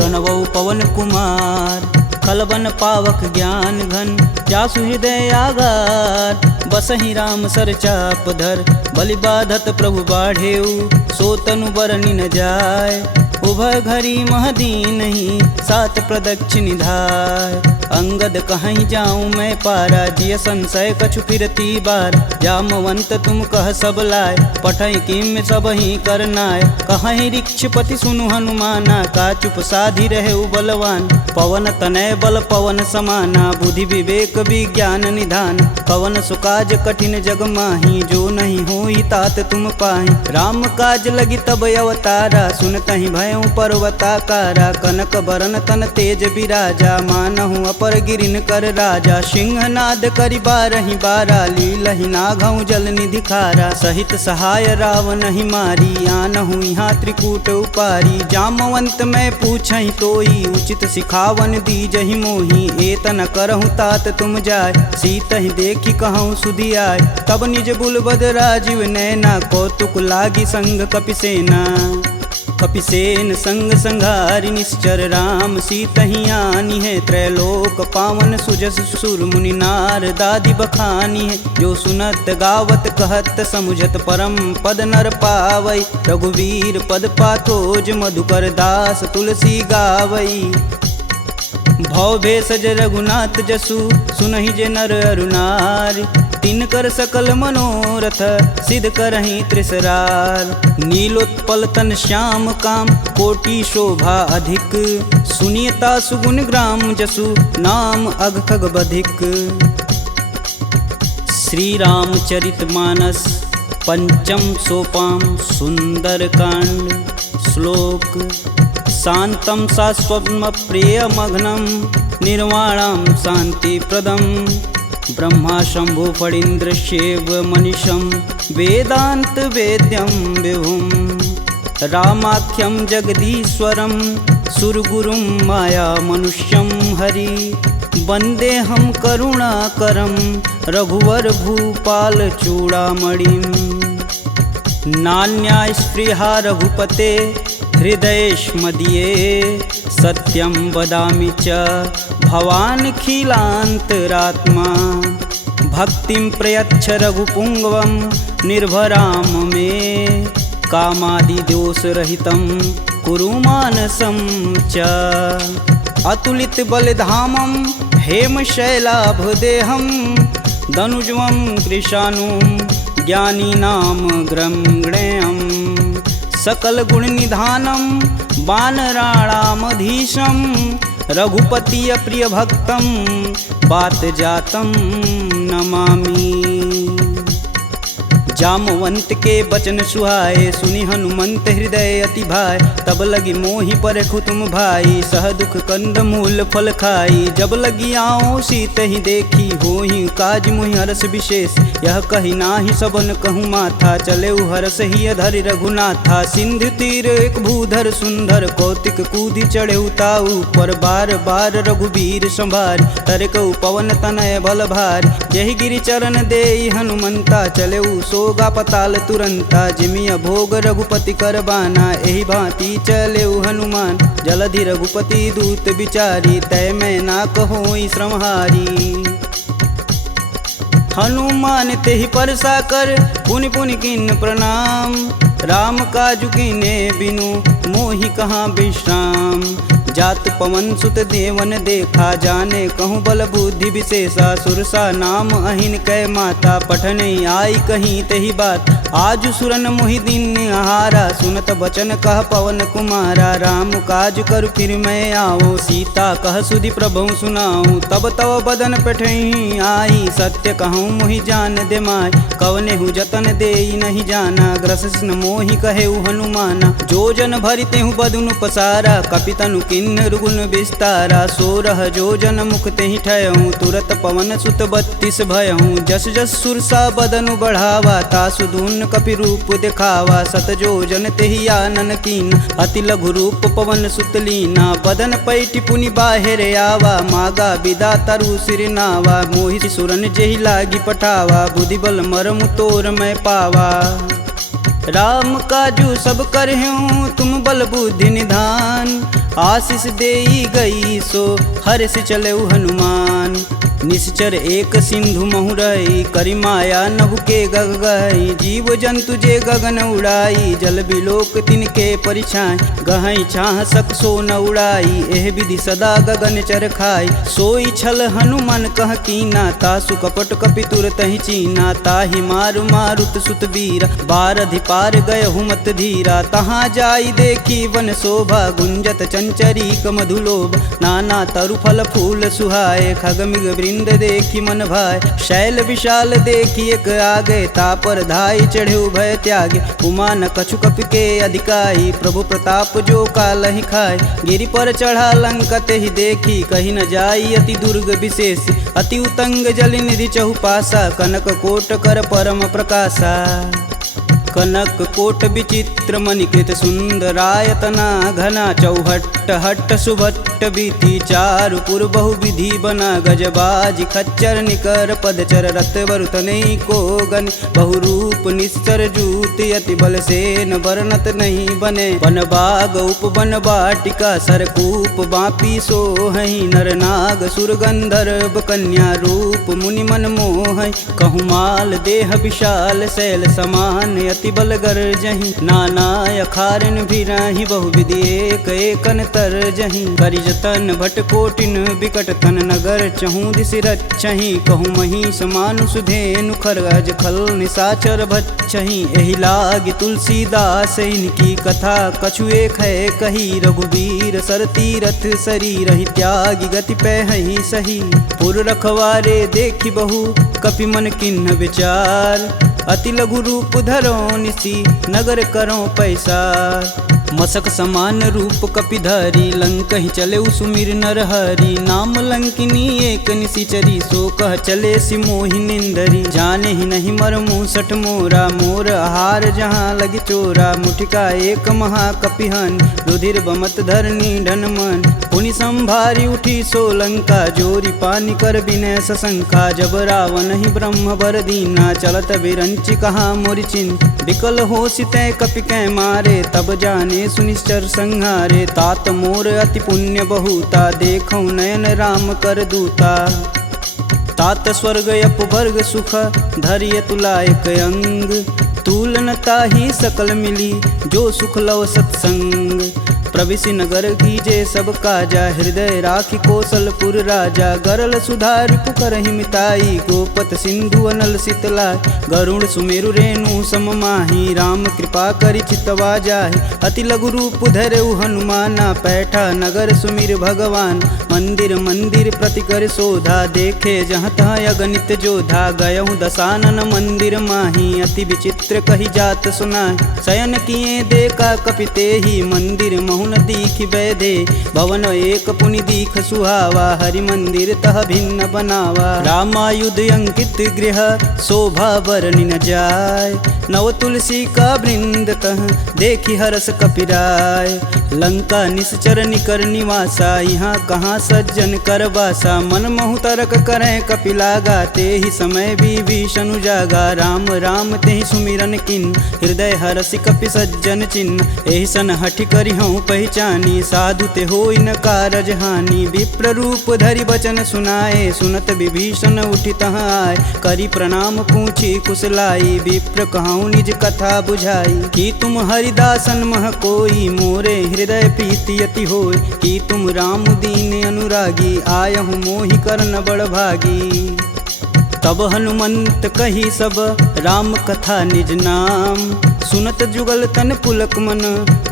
प्रणवौ पवन कुमार। खलबन पावक ज्ञान घन जासु हृदय आगार। बसहि राम सर चाप धर बलि बाधत प्रभु बाढ़ेऊ। सो तनु बरनि न जाय उभय घरी महदीन ही। सात प्रदक्षिण धाय अंगद कहीं जाऊं मैं पारा। जिय संशय कछु फिरती बार। जामवंत तुम कह सब लाय पठई किम सब ही करनाय। कहीं ऋक्षपति सुनु हनुमाना का चुप साधि रहे बलवान। पवन तनय बल पवन समाना बुद्धि विवेक विज्ञान निधान। पवन सुकाज कठिन जग माही जो नहीं होई तात तुम पाही। राम काज लगी तब अवतारा सुनतहि भयउ पर्वताकारा। कनक बरन तन तेज बिराजा मानहु अपर गिरिन कर राजा। सिंहनाद करि बारहि बारा लीलहि नाघउ जल निधि खारा। सहित सहाय रावण ही मारी आनहु यहाँ त्रिकूट उपारी। जामवंत मैं पूछहि तोई उचित सिखावन दीजहि मोही। एतन करहु तात तुम जाय सीतहि देखि कहूँ सुधि आय। तब निज बुलबद राजीव नैना कौतुक लागी संग कपिसेना। कपिसेन संग संघारि निश्चर राम सीतहि आनी है। त्रैलोक पावन सुजस सुर मुनि नार दादि बखानी है। जो सुनत गावत कहत समुझत परम पद नर पावई। रघुवीर पद पाथोज मधुकर दास तुलसी गावई। भव भेषज रघुनाथ जसु सुनहि जे नर अरुनार। तिनकर सकल मनोरथ सिद्ध करहि त्रिसरार। नीलोत्पल तन श्याम काम कोटि शोभा अधिक। सुनियता सुगुण ग्राम जसु नाम अघ खग बधिक। श्री रामचरित मानस पंचम सोपान सुंदर कांड। श्लोक शांतं शाश्वतं प्रियमघ्नं निर्वाणं शांतिप्रदं। ब्रह्मा शंभु फणीन्द्र शिव मनीषं वेदांत वेद्यं विभुं। रामाख्यं जगदीश्वरं सुरगुरुं माया मनुष्यं हरि। वन्देऽहं करुणाकरं रघुवर भूपाल चूड़ामणिं। नान्या स्पृहा रघुपते हृदयेष्मदीये। सत्यं वदामि च भवान् खिलान्तरात्मा। भक्तिं प्रयच्छ रघुपुङ्गवं निर्भरां मे। कामादिदोषरहितं कुरु मानसं च। अतुलित बलधामं हेमशैलाभदेहं। दनुजवं कृशानुं ज्ञानीनां ग्रंगणेयम्। सकल गुण निधानं वानराणामधीशं। रघुपति प्रिय भक्तं बात जातं नमामि। जामवंत के बचन सुहाए सुनि हनुमंत हृदय अति भाई। तब लगी मोहि परखु तुम भाई सह दुख कंद मूल फल खाई। जब लगी आओ सीत ही देखी होहि काज मुहि हरस विशेष। यह कही नाही सबन कहूँ माथा चले हरस ही अधरि रघुनाथा। सिंधु तीर एक भूधर सुंदर कौतिक कूदि चढ़े ताऊ। पर बार बार रघुवीर संभार तरकऊ पवन तनय बल भार। यही गिरि चरण देई हनुमंता चले सोगा पताल तुरंता। जिमिया भोग रघुपति कर बाना एहि भांति चले हनुमान। जलधि रघुपति दूत विचारी तय मैं ना कहोई श्रमहारी। हनुमान तेहि परसा कर पुनि पुनि किन प्रणाम। राम काजु कीने बिनु मोहि कहाँ विश्राम। जात पवन सुत देवन देखा जाने कहूँ बल बुद्धि विशेषा। सुरसा नाम अहिन कै माता पठने आई कहीं तही बात। आज सुरन मोहि दिन आहारा सुनत बचन कह पवन कुमारा। राम काज कर फिर मैं आओ सीता कह सुधि प्रभु सुनाऊं। तब तव बदन पठही आई सत्य कहूँ मोहि जान दे माय। कवने हु जतन दे नहीं जाना ग्रसिन मोहि कहे हनुमाना। जो जन भरिते हूँ बदनु पसारा कपितनु किन्नर गुण विस्तारा। सोरह जो जन मुख तेहि ठयहूँ तुरत पवन सुत 32 भयहूँ। जस जस सुरसा बदनु बढ़ावा तासु दून कपि रूप दिखावा। सत जो जन तेहि आनन कीन अति लघु रूप पवन सुत लीना। बदन पैठि पुनि बाहिर आवा मागा विदा तरु सिर नावा। मोहि सुरन जेहि लागी पठावा बुद्धि बल मरमु तोर मैं पावा। राम काजू सब करहूँ तुम बल बुद्धि निधान। आशीष देई गई सो हर्ष चले हनुमान। निश्चर एक सिंधु महुरई करी माया नभ के गग गई। जीव जंतु जे गगन उड़ाई जल बिलोक तिनके परिछाई। गहई छाह सक सो न उड़ाई एह विधि सदा गगन चर खाई। सोई छल हनुमान कह कीना तासु कपट कपि तुरत ही चीना। ताहि मारु मारुत सुत वीर बारधि पार गय हुमत धीरा। तहाँ जाई देखी वन शोभा गुंजत चंचरी मधुलोभ। नाना तरु फल फूल सुहाए खगमिग वृंद देखी मन भाय। शैल विशाल देखी एक आगे तापर धाई चढ़े भय त्यागे। उमा न कछु कपि के अधिकाई प्रभु प्रताप जो काल ही खाए। गिरि पर चढ़ा लंकत ही देखी कहीं न जाई अति दुर्ग विशेष। अति उतंग जल निधि चहुपासा कनक कोट कर परम प्रकाशा। कनक कोट विचित्र मणिकृत सुंदरायतना घना। चौहट्ट हट्ट सुभट्ट बीती चारु पुर बहु विधि बना। गजबाज खच्चर निकर पदचर रत वरुतनई को गन। बहुरूप निश्चर जूति अति बल सेन वर्णत नहीं बने। वन बाग उपवन बाटिका सरकूप बापी सोहई। नर नाग सुर गंधर्व कन्या रूप मुनि मन मोहई। कहूमाल देह विशाल शैल समान अति बल गर्जहि। नाना अखारन भिराहि बहुविधि एक एकन तरजहि। करिजतन भट कोटिन विकट तन नगर चहु दिस रचहि। कहूँ महिष मानुष धेनु खरगज खल निशाचर भच्छहि। एहि लागी तुलसीदास इनकी कथा कछु एक है कही। रघुवीर सर तीरथ शरीर ही त्यागी गति पैहि सही। पुर रखवारे देखी बहु कपि मन किन्ह विचार। अति लघु रूप धरो निसी नगर करो पैसार। मसक समान रूप कपिधरी लंक ही चले सुमिर नर हरि। नाम लंकिनी एक निशिचरी सो कह चले सिमोहि निंदरी। जाने ही नहीं मर मूसठ मोरा मोर आहार जहाँ लगी चोरा। मुठिका एक महाकपिहन रुधिर बमत धरनी ढन मन। पुनि संभारी उठी सो लंका जोरी पानी कर विनय सशंका। जब रावण ही ब्रह्म बर दीना चलत विरंचि कहा मोरि चिन्ह। विकल हो सितै कपि कै मारे तब जाने सुनिश्चर संहारे। तात मोर अति पुण्य बहुता देखौ नयन राम कर दूता। तात स्वर्ग अपवर्ग सुख धरिय तुलायक अंग। तूलन ताहि सकल मिली जो सुख लव सत्संग। प्रविशि नगर कीजे सब काजा हृदय राखि कौशलपुर राजा। गरल सुधार पुकरहि मिताई गोपत सिंधु अनल शीतलाय। गरुड़ सुमेरु रेणु सम माही राम कृपा करि चितवा जाहि। अति लघु रूप धरऊ हनुमाना पैठा नगर सुमिर भगवान। मंदिर मंदिर प्रति कर शोधा देखे जहाँ तहाँ अगणित जोधा। गयहु दशानन मंदिर माही अति विचित्र कही जात सुनाय। शयन किए देखा कपिते ही मंदिर महुन दीख बैधे। भवन एक पुनि दीख सुहावा हरि मंदिर तह भिन्न बनावा। रामायुध अंकित गृह शोभा बरनि न जाय। नव तुलसी का वृंद तह देखी हरस कपिराय। लंका निश्चर निकर निवासा यहाँ कहाँ सज्जन कर बासा। मन महु तरक करें कपिलागा ते ही समय विभीषण जागा। राम राम ते ही सुमिरन किन हृदय हरसि कपि सज्जन चिन्ह। एहि सन हठि करि हूँ पहचानी साधु ते होई न कारज हानि। विप्र रूप धरि बचन सुनाए सुनत विभीषण उठि तहाँ आए। करि प्रणाम पूछी कुशलाई विप्र कहूँ निज कथा बुझाई। कि तुम हरिदासन मह कोई मोरे हृदय प्रीति अति होय। कि तुम राम दीन अनुरागी आयहु मोहि करन बड़ भागी। तब हनुमंत कही सब राम कथा निज नाम। सुनत जुगल तन पुलक मन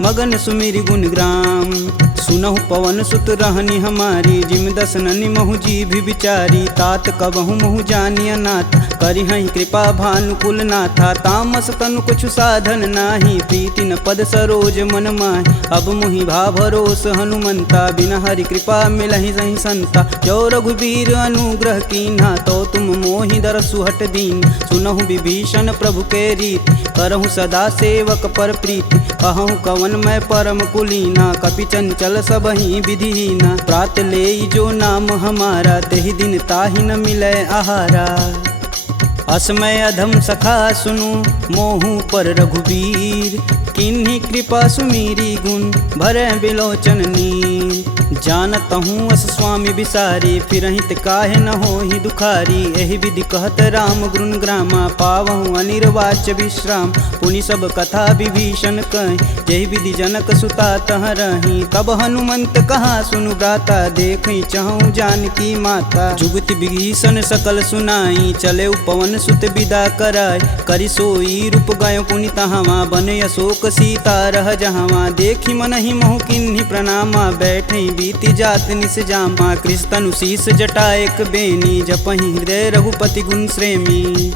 मगन सुमिरि गुण ग्राम। सुनहु पवन सुत रहनी हमारी जिम दसननि महु जीभ विचारी। तात कबहु महु जानिय नाथ करिहहि कृपा भानुकुल नाथा। तामस तनु कुछु साधन नाही प्रीति न पद सरोज मन माहि। अब मुहि भा भरोस हनुमंता बिना हरि कृपा मिलहि सही संता। जो रघुबीर अनुग्रह कीन्हा तो तुम मोहि दरसु हट दीन। सुनहु विभीषण प्रभु के रीत करहु सदा सेवक पर प्रीति। कहूँ कवन मैं परम कुलीना कपि चंचल सबहि विधिहीना। प्रात लेई जो नाम हमारा तेहि दिन ताहि न मिलै आहारा। असमय अधम सखा सुनु मोहू पर रघुबीर, किन्हीं कृपा सुमीरी गुण भरे बिलोचन नीर। जानत हूँ अस स्वामी बिसारी, फिरहित काहे न होहि दुखारी। एहि विधि कहत राम गुण ग्रामा, पावहु अनिर्वाच्य विश्राम। पुनि सब कथा विभीषण कहि, जेहि विधि जनक सुता तह रही। तब हनुमंत कहा सुनु भ्राता, देखहि चहु जानकी माता। जुगति विभीषण सकल सुनाई, चले पवन सुत विदा कराय। करि सोई रूप गयो पुनि तहाँ, बन अशोक सीता रह जहाँ। देखि मनहि मोहु किन्हीं प्रणामा, बैठे बीति जात निस जामा। कृष्ण शीस जटा एक बेनी, जपहि हृदय रघुपति गुण श्रेमी।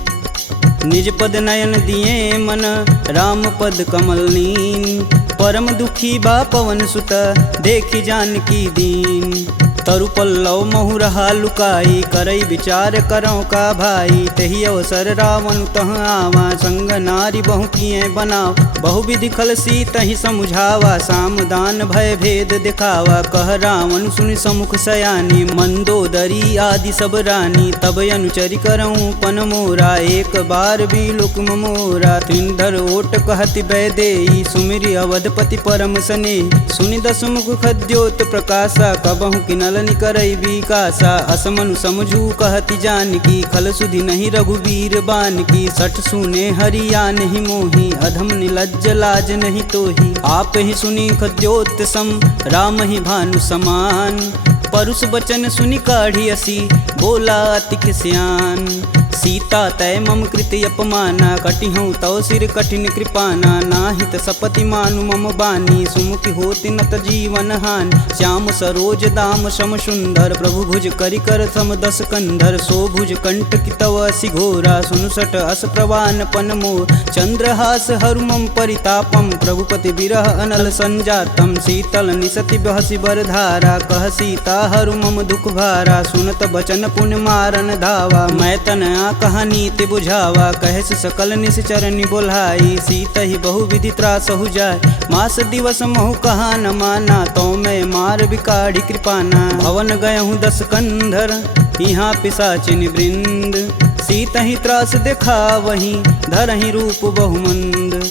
निज पद नयन दिए मन, राम पद कमल नीन। परम दुखी बा पवन सुत, देखि जानकी दीन। तरु पल्लव महु रहा लुकाई, करई विचार करो का भाई। तही अवसर रावण तह आवा, संग नारी बहु किए बनाव। बहु विधि खल सीतहि समुझावा, साम दान भय भेद दिखावा। कह रावण सुनि समुख सयानी, मंदोदरी आदि सब रानी। तब अनुचरि करऊँ पन मोरा, एक बार भी लुक मोरा। त्रिंधर ओट कहति बैदेई, सुमिरि अवधपति परम स्नेही। सुनि दस मुख खद्योत प्रकाशा, कबहु किनल करई विकासा। असमनु समझू कहति जानकी, खल सुधि नहीं रघुबीर बान की। सठ सुने हरिया नहीं मोही, अधम निलज्ज लाज नहीं तोही। आप ही सुनी खद्योत सम, राम ही भानु समान। परुष बचन सुनि काढ़ी असी, बोला अति खिसियान। सीता तय मम कृति अपमाना, कटिहूँ तव सिर कठिन कृपाना। नाहित सपति मानु मम बानी, सुमुखी होति नत जीवन हानि। श्याम सरोज दाम सम सुंदर, प्रभु भुज करि कर सम दस कंधर। सो भुज कंठ की तव असि घोरा, सुनुसट अस प्रवान पन मोर। चंद्रहास हरु मम परितापम, प्रभुपति बिरह अनल संजातम। शीतल निसति बहसि बर धारा, कह सीता हरु मम दुख भारा। सुनत बचन पुन मारन धावा, मैं तन कहानी ते बुझावा। कहस सकल निश्चर बोलाई, सीत ही बहु विधि त्रास हो जाय। मास दिवस महु कहा न माना, तो मैं मार बिकाढ़ी कृपाना। भवन गयहूँ दस कंधर, यहाँ पिशाचिन वृंद। सीत ही त्रास देखा वहीं, धरहि रूप बहुमंद।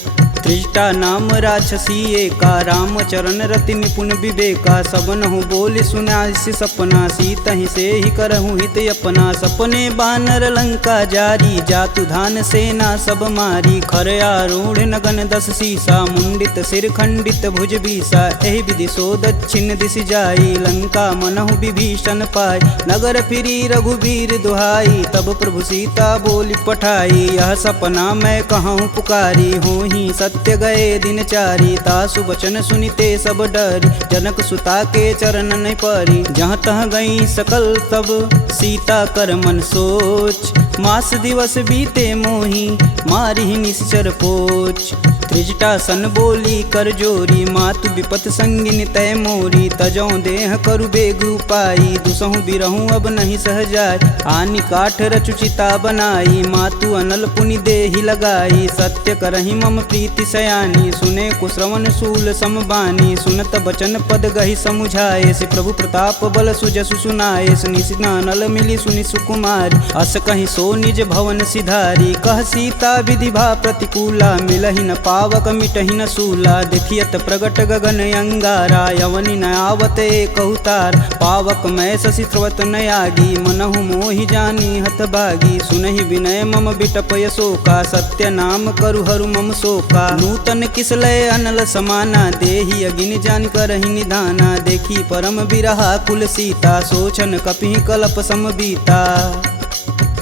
त्रिजटा नाम राक्षसी एका, राम चरण रति निपुण विवेका। सबनहु बोल सुनासि सपना, सीत ही से ही करहु हित अपना। सपने बानर लंका जारी, जातु धान सेना सब मारी। खर आरूढ़ नगन दस सीसा, मुंडित सिर खंडित भुज बीसा। एहि विधि सो दक्षिण दिश जाई, लंका मनहु विभीषण पाय। नगर फिरी रघुबीर दुहाई, तब प्रभु सीता बोली पठाई। यह सपना मैं कहूँ पुकारी, हूँ ही सत्य गए दिन चारी। तासु बचन सुनिते सब डरी, जनक सुता के चरण नहीं परी। जहाँ तह गई सकल तब सीता कर मन सोच। मास दिवस बीते मोही, मारी निश्चर पोच। त्रिजटा सन बोली कर जोरी, मातु विपत संगिन तय मोरी। तजौ देह करु बेग उपाई, दुसहु बिरहूँ अब नहीं सह जाय। आनि काठ रचुचिता बनाई, मातु अनल पुनि देहि लगाई। सत्य करहि मम प्रीति सयानी, सुने कुश्रवण शूल समबानी। सुनत बचन पद गहि समुझाए, से प्रभु प्रताप बल सुजसु सुनाए। निशिना नल मिली सुनि सुकुमारी, अस कहि सो निज भवन सिधारी। कह सीता विधि भा प्रतिकूला, मिलहि न पावक मिटहि न सूला। देखियत प्रगट गगन अंगारा, यवनि न आवत एक अवतार। पावक मैं शशि स्रवत न आगी, मनहु मोहि जानी हत भागी। सुनहि विनय मम बिटपय शोका, सत्य नाम करु हरु मम शोका। नूतन किसलय अनल समाना, देहि अगिन जान करहि निधाना। देखी परम बिरहा कुल सीता, सोचन कपि कलप सम बीता।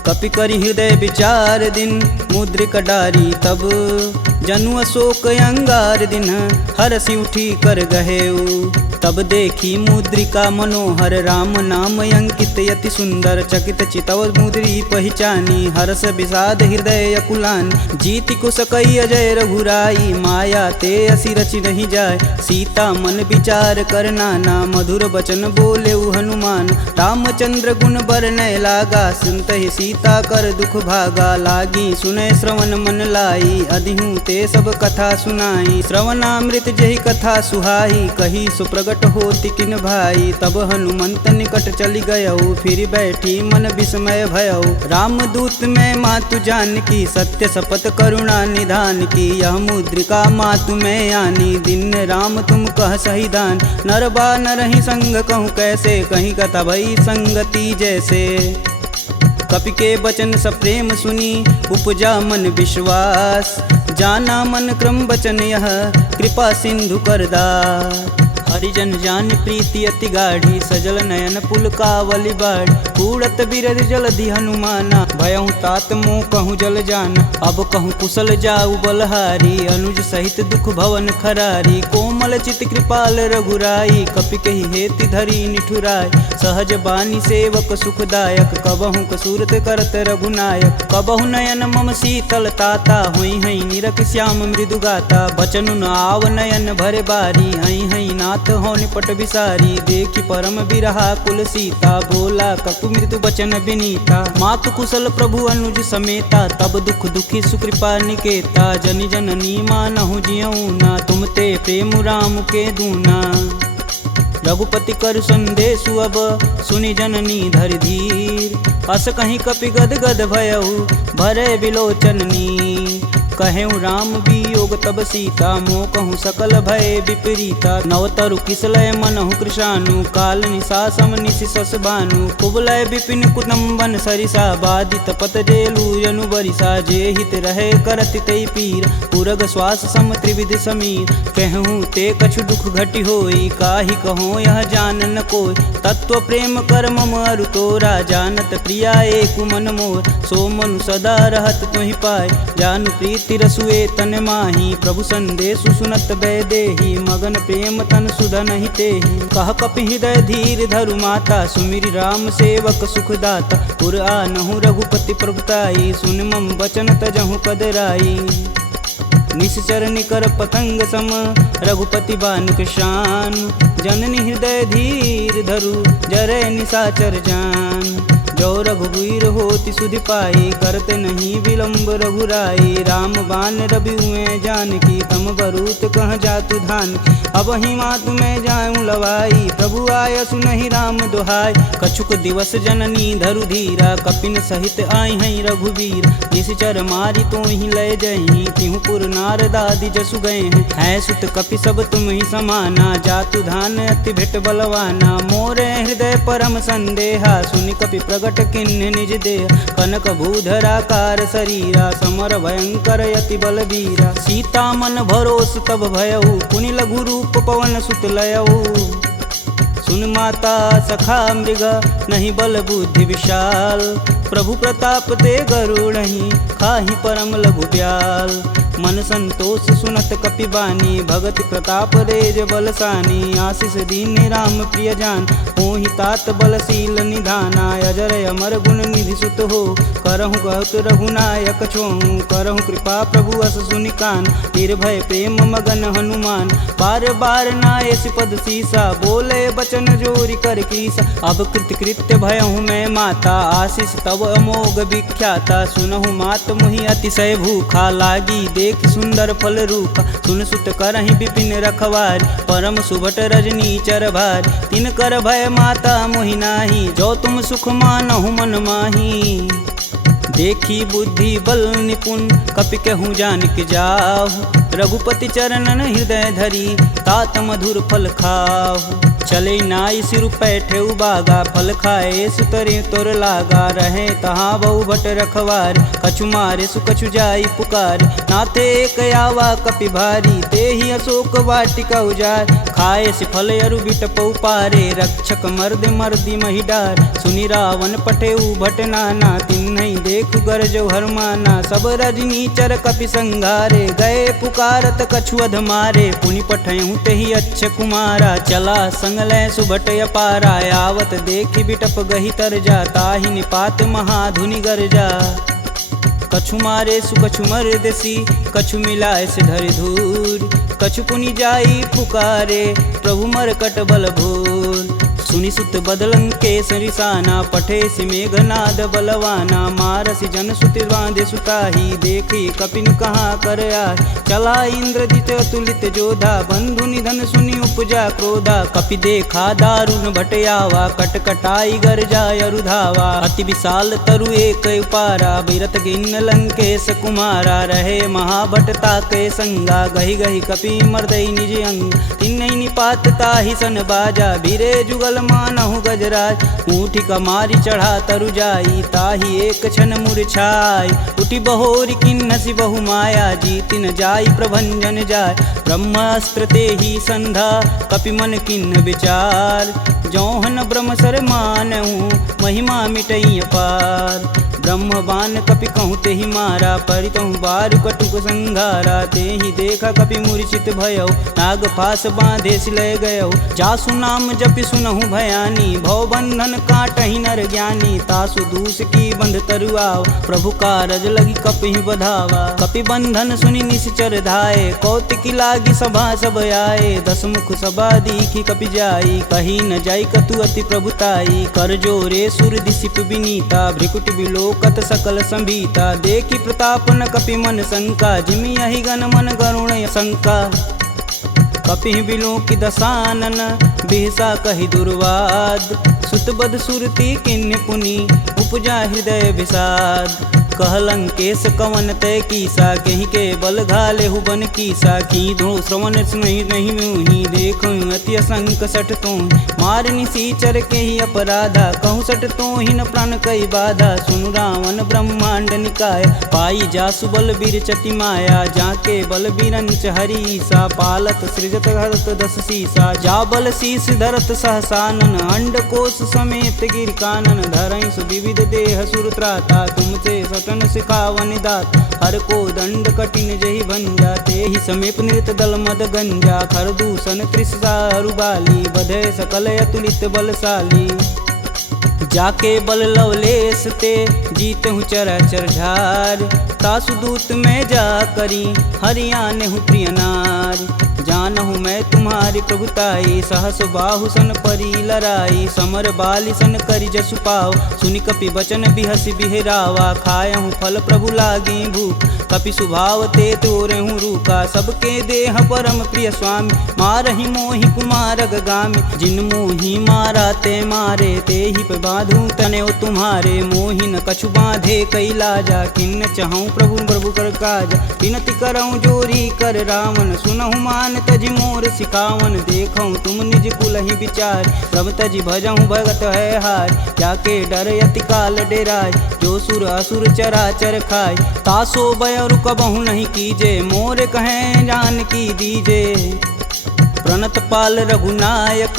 कपि करि हृदय विचार दिन, मुद्रिक डारी तब। जनु अशोक अंगार दिन, हरसि उठी कर गहेऊ। तब देखी मुद्रिका मनोहर, राम नाम अंकित यति सुंदर। चकित चितव मुद्री पहचानी, हर्ष विषाद हृदय अकुलान। जीति कुश कई अजय रघुराई, माया ते असि रचि नहीं जाय। सीता मन विचार कर नाना, मधुर बचन बोले हनुमान। रामचंद्र गुण बरनय लागा, सुनत ही सीता कर दुख भागा। लागी सुनय श्रवण मन लाई, अधिहूँ ते सब कथा सुनाई। श्रवणामृत जहि कथा सुहाई, कही सुप्रगट प्रगट होती किन भाई। तब हनुमंत निकट चली गयऊ, फिर बैठी मन विस्मय भयऊ। रामदूत में मातु जानकी, सत्य शपथ करुणा निधान की। यह मुद्रिका मातु में आनी, दिन राम तुम कह सही दान। नर बा नरहि संग कहूँ कैसे, कहीं कथा भई संगति जैसे। कपि के बचन सप्रेम सुनी, उपजा मन विश्वास। जाना मन क्रम बचन यह, कृपा सिंधु करदार। हरिजन जान प्रीति अति गाढ़ी, सजल नयन पुलकावली बाढ़। उड़त बिरद जलधि हनुमाना, भयहु तात मोह कहूँ जल जाना। अब कहूँ कुशल जाऊ बलहारी, अनुज सहित दुख भवन खरारी। कोमल चित कृपाल रघुराई, कपि कहि हेति धरी निठुराय। सहज बानी सेवक सुखदायक, कबहु कसूरत करत रघुनायक। कबहु नयन मम शीतल ताता, होई हई निरख श्याम मृदु गाता। बचनु न आव नयन भरे बारी, हई हई नाथ हो निपट विसारी। देखी परम बिरहा कुल सीता, बोला कपि मृदु बचन विनीता। मातु कुशल प्रभु अनुज समेता, तब दुख दुखी सुकृपा निकेता। जनि जननी मानहु जियऊ ना, तुम ते प्रेम राम के दूना। रघुपति कर संदेशु अब, सुनि जननी धरि धीर। अस कहीं कपि गद गद भयऊ, भरे बिलोचन नीर। कहेऊ राम वियोग तब सीता, मोह कहूँ सकल भय विपरीता। नवतरु किसलय मनहु कृशानु, काल निशा सम निशि शश भानु। कुबलय विपिन कुटुम्बन सरिसा, बाधित पत जेलु जनु बरिसा। जे हित रहे करत तै पीर, पुरग श्वास सम त्रिविध समीर। कहूँ ते कछु दुख घटि होई, काहि कहो यह जान न कोई। तत्व प्रेम कर मम अरु तोरा, जानत प्रिया एक मन मोर। सो मनु सदा रहत तुहि पाय, जानु प्रीति रसुए तन माही। प्रभु संदेशु सुनत बैदेही, मगन प्रेम तन सुधन ही तेहि। कह कपि हृदय धीर धरु माता, सुमिरि राम सेवक सुखदाता। पुर आनहु रघुपति प्रभुताई, सुन मम बचन तजहु कदराई। निश्चर निकर पतंग सम, रघुपति बानिक शान। जननी हृदय धीर धरु, जरै निशाचर जान। जो रघुवीर होति सुधि पाई, करते नहीं विलम्ब रघुराई। राम बान रवि हुए जानकी, तम बरूत कह जातु धान। अब ही मातु में जाऊँ लवाई, प्रभु आय सुनहि राम दुहाई। कछुक दिवस जननी धरु धीरा, कपिन सहित आई हैं रघुवीर। निश्चर मारी तो ही लय जही, तिहु पुर नारदादि जसु गए हैं। है सुत कपि सब तुम ही समाना, जातु धान अति भेट बलवाना। मोरे हृदय परम संदेहा, सुनि कपि प्रगट किन्ह निज देह। कनक भूधराकार शरीरा, समर भयंकर यति बलबीरा। सीता मन भरोस तब भयऊ, पुनि लघु रूप पवन सुत लयऊ। सुन माता सखा मृग, नहीं बल बुद्धि विशाल। प्रभु प्रताप ते गरुड़हि, खाहि परम लघु ब्याल। मन संतोष सुनत कपि बानी, भगति प्रताप रेज बलसानी। आशीष दीन राम प्रिय जान, होहि तात बलशील निधाना। अजर अमर गुण निधि सुत हो, करहु कहत रघुनायक छोहु। करहु कृपा प्रभु अस सुनि कान, निर्भय प्रेम मगन हनुमान। बार बार नायस पद सीसा, बोले बचन जोरि कर कीसा। अब कृत्य भयहु मैं माता, आशीष तब अमोघ विख्याता। सुनहु मात मुहि अतिशय भूखा, लागी देख सुंदर फल रूपा। सुन सुत करहि विपिन रखवारी, परम सुभट रजनी चर भारी। तिन कर भय माता मोहि नाही, जो तुम सुख मानहु मन माही। देखी बुद्धि बल निपुण, कपि कहूँ जानिक जाहु। रघुपति चरणन हृदय धरी, तात मधुर फल खाहु। चले नाई सिर पैठे बागा, फल खाए सुतरे तोर लागा। रहे तहाँ बहु भट रखवार, कछु मारे सु कछु जाई पुकार। नाथे एक आवा कपि भारी, ते ही अशोक वाटिका उजार। खाए सि फल अरु बिटपउ पारे, रक्षक मर्द मर्दी मही डार। सुनि रावण पठेउ भट नाना, तिन्हि देखु गरजौ हरमाना। सब रजनी चर कपि संघारे, गए पुकारत कछु अध मारे। पुनि पठयहु तेहि अच्छ कुमारा, चला संग लय सुभट अपारा। आवत देखि बिटप गहि तरजा, ताहि निपात महाधुनि गरजा। कछु मारे सु कछु मर्देसी, कछु मिलाए से धरि धूर। कछु पुनि जाई पुकारे, प्रभु मरकट बल भूर। सुनि सुत बदलंकेश रिसाना, पठे सि मेघनाद बलवाना। मारसि जन सुति बांधे सुताही, देखी कपिन कहाँ कर आए। चला इंद्रजित अतुलित जोधा, बंधु निधन सुनि उपजा क्रोधा। कपि देखा दारुण भटयावा, कटकटाई गर्जा अरुधावा। अति विशाल तरु एक उपारा, बिरत गिन्न लंकेश कुमारा। रहे महाभटता के संगा, गही गही कपि मर्दई निज अंग। तिन्हि निपात ताहि सन बाजा, भीरे जुगल मानहु गजराज। ऊँठी कमारी चढ़ा तरु जाई, ताहि एक क्षण मूर्छाई। उठी बहोरी किन्नसी बहु माया, जीति न जाई प्रभंजन जाय। ब्रह्मास्त्र ते ही संधा, कपि मन किन्न विचार। जौहन ब्रह्म सर मानहु, महिमा मिटई अपार। ब्रह्म बान कपि कहूँ ते ही मारा, परितहु बारु कटुक संघारा। ते ही देखा कपि मूर्छित भयउ, नाग पास बांधे सिलय गयउ। जासु नाम जपि सुनहु भयानी, भव बंधन काटहि नर ज्ञानी। तासु दूस की बंध तरुआव, प्रभु कारज लगी कपि बधावा। कपि बंधन सुनि निश्चर धाये, कौतिकी लागी सभा सब आए। दस मुख सभा दीखी कपि जाई, कही न जाई कतु अति प्रभुताई। कर जोरे सुर दिसिप विनीता, भ्रिकुट बिलोकत सकल संभीता। देखी प्रताप न कपि मन शंका, जिमि यही गण मन गरुण शंका। कपि बिलोकि दसानन, बिहसा कहि दुर्वाद। सुतबद सुरति किन्य पुनि, उपजा हृदय विषाद। कहलंकेश कवन तय कीसा, कहीं के बल घाले हुबन कीसा। की धो श्रवण नहीं मुहि, देखो अति असंक सठ तो। मार निसीचर के ही अपराधा, कहूँ सठ तो ही न प्राण कई बाधा। सुनु रावण ब्रह्मांड निकाय, पाई जासु बल बीर चति माया। जाके बल बीरंच हरीसा, पालत सृजत हरत दस सीसा। जा बल शीस धरत सहसानन, अंड कोश समेत गिर कानन। धरई सुविविध देह सुर त्राता, तुमसे सटन सिखावन दात। हर को दंड कठिन जही भंजा, ते ही समीप नृत दल मद गंजा। खर दूषण त्रिसारु बाली, बधे सकल अतुलित बलशाली। जाके बल लवलेश ते, जीतहु चराचर झार। तासु दूत में जा करी, हरियाने हूँ प्रिय नार। जानहु मैं तुम्हारी प्रभुताई, सहस बाहु सन परी लराई। समर बाली सन करि जसु पाव, सुनि कपि बचन बिहसि बिहरावा। खायहु फल प्रभु लागी भूख, कपि सुभाव ते तोरहु रूखा। सबके देह परम प्रिय स्वामी, मारहि मोहि कुमार गामी। जिन मोहि मारा ते मारे, ते ही पे बांधू तने तुम्हारे। मोहि न कछु बांधे कैलाजा, किन्न चहूँ प्रभु प्रभु कर काजा। विनति करऊँ जोरी कर रावण, सुनहु मान तजि मोर सिखावन। देखऊँ तुम निज कुल ही विचार, प्रभ तजि भजऊँ भगत है हार। जाके डर यति काल डेराय, जो सुर असुर चराचर खाय। तासो बयरु कबहु नहीं कीजे, मोर कहें जान की दीजे। प्रणत पाल रघुनायक,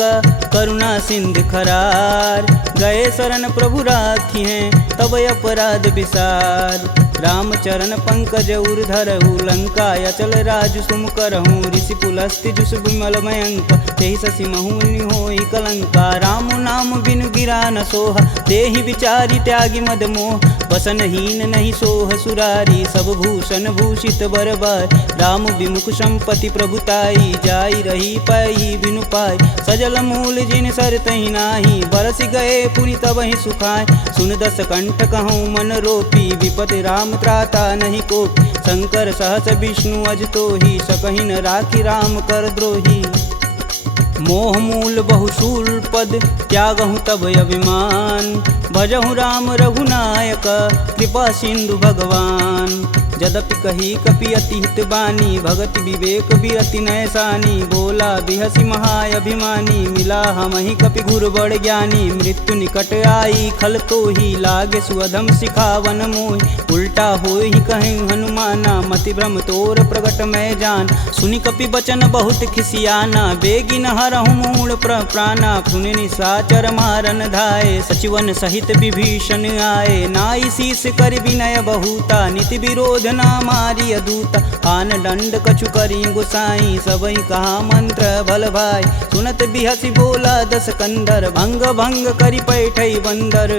करुणा सिंध खरार। गए शरण प्रभु राखी हैं, तब अपराध विसार। रामचरण पंकज उर धरहु, लंका अचल राजु सुम करहूँ। ऋषि पुलस्ति जुस विमल मयंक, तेहि शशि महुनि होई कलंका। राम नाम बिनु गिरा न सोहा, देहि विचारी त्यागी मद मोह। वसनहीन नहीं सोह सुरारी, सब भूषण भूषित बरबार। राम विमुख संपत्ति प्रभुताई, जाई रही पाई बिनु पाई। सजल मूल जिन सर तहि नाही, बरस गए पुनि तबहि सुखाय। सुन दस कंठ कहूँ मन रोपी, विपति राम त्राता नहीं कोपी। शंकर सहस विष्णु अज तोहि, सकहि न राखी राम कर द्रोही। मोह मूल बहुशूल पद, त्यागहु तब अभिमान। भजहु राम रघुनायक, कृपा सिंधु भगवान। जदपि कही कपि अति हित बानी, भगति विवेक बिरति नैसानी। बोला बिहसी महाअभिमानी, मिला हमहि कपि गुर बड़ ज्ञानी। मृत्यु निकट आई खल तो ही, लागे सुअधम सिखावन मोहि। उल्टा होई कहीं हनुमाना, मति भ्रम तोर प्रगट मैं जान। सुनि कपि बचन बहुत खिसियाना, बेगिन हरहु मूल प्राणा। सुनि निशाचर मारन धाये, सचिवन सहित विभीषण आए। नाई शीस कर विनय बहुता, नीति विरोध ना मारी अदूता। आन दंड कछु करी गुसाई, सबई कहा मंत्र भल भाई। सुनत बिहसी बोला दस कंधर, भंग भंग करि पैठई बंदर।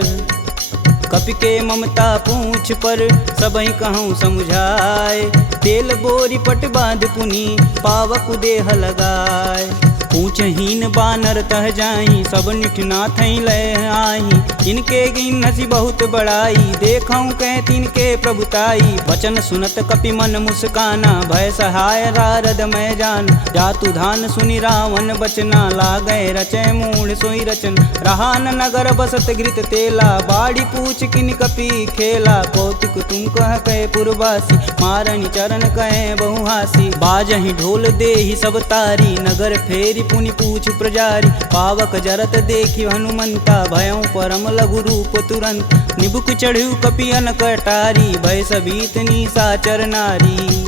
कपि के ममता पूछ पर, सबई कहूँ समुझाए। तेल बोरी पट बांध पुनि, पावक देह लगाए। पूछहीन बानर तह जाही, सब निठना थई लय आही। इनके गिन हसी बहुत बड़ाई, देखऊं कह तिनके प्रभुताई। वचन सुनत कपि मन मुस्काना, भय सहाय रारद मैं जान। जातु धान सुनि रावण बचना, लागै रचय मूढ़ सोई रचन। रहा न नगर बसत घृत तेला, बाड़ी पूछ किन कपि खेला। कौतुक तुम कह कहे पुरवासी, मारणी चरण कहे बहुहासी। बाजहि ढोल देहि सब तारी, नगर फेरी पुनि पूछ प्रजारी। पावक जरत देखि हनुमंता, भयउ परम लघु रूप तुरंत। निबुक चढ़ू कपियन कटारी, भय सबीत निशाचर नारी।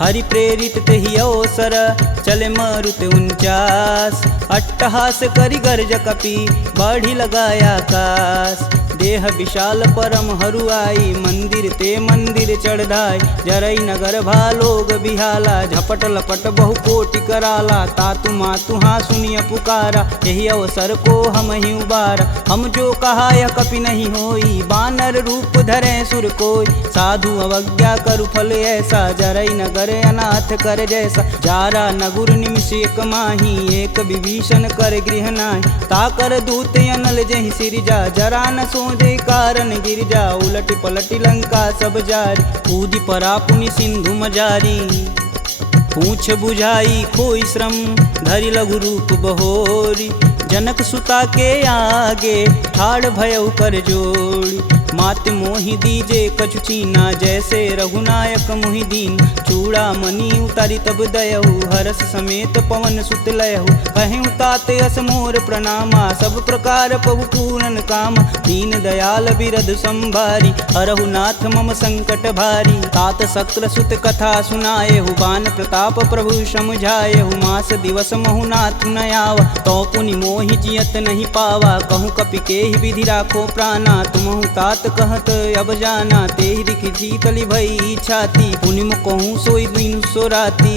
हरि प्रेरित तेहि अवसर, चले मारुत 49। अट्टहास करि गर्ज कपि, बाढ़ी लगाया आकाश। देह विशाल परम हरुआई, मंदिर ते मंदिर चढ़ाई। जरई नगर भालोग बिहाला, झपट लपट बहु कोटि कराला। तातु मातु हाँ सुनिय पुकारा, यही अवसर को हम ही उबारा। हम जो कहा यह कपि नहीं होई, बानर रूप धरे सुर कोई। साधु अवज्ञा करु फल ऐसा, जरई नगर अनाथ कर जैसा। जारा नगुर निमिष एक माही, एक विभीषण कर गृह नाहि। ताकर दूत अनल जहि सिरजा, जरा न सोजे कारण गिरजा। उलटि पलटि लंका सब जारी, कूदि परा पुनि सिंधु मजारी। पूछ बुझाई खोई श्रम, धरि लघु रूप बहोरी। जनक सुता के आगे, ठाड़ भयउ कर जोड़ी। मात मोहि दीजे कछु चीना, जैसे रघुनायक मोहि दीन। चूड़ा मणि उतारी तब दयहु, हरस समेत पवन सुत लयहु। कहें तात यस मोर प्रणामा, सब प्रकार प्रभु पूरन काम। दीन दयाल बिरध संभारी, हरहु नाथ मम संकट भारी। तात शक्र सुत कथा सुनाएहु, बान प्रताप प्रभु समुझाएहु। मास दिवस महु नाथ न आवा, तो पुनि मोहि जियत नहीं पावा। कहूँ कपि के ही विधि राखो प्राणा, तुमहु तात कहत अब जाना। तेहि दिखि शीतली भई छाती, पुनि कहूँ सोई दिन सो राती।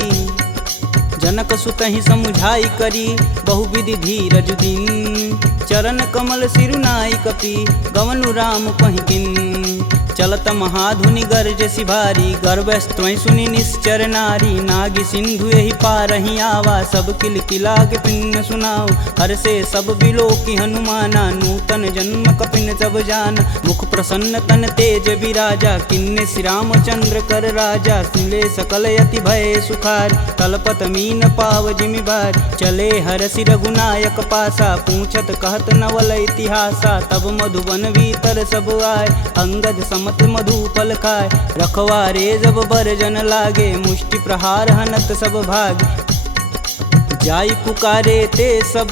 जनक सुतहि समुझाई करी, बहुविधि धीरज दिन। चरण कमल सिरुनाई कपि, गवनु राम पहिकिन। चलत महाधुनि गर्ज सिभारी, गर्भस्त्वं सुनि निश्चर नारी। नागी सिंधु यही पारहि आवा, सब किल किलाग पिन्न सुनाओ। हर से सब बिलोकि हनुमाना, नूतन जन्म कपिन सब जान। मुख प्रसन्न तन तेज विराजा, किन्ने श्री रामचंद्र कर राजा। सिले सकल यति भय सुखार, तलपत मीन पाव जिमि भार। चले हरसि रघुनायक पासा, पूछत कहत नवल इतिहासा। तब मधुबन भीतर सब आए, अंगद मत मधुपल खाए। रखवारे जब बरजन लागे, मुष्टि प्रहार हनत सब भाग। जाई पुकारे ते सब,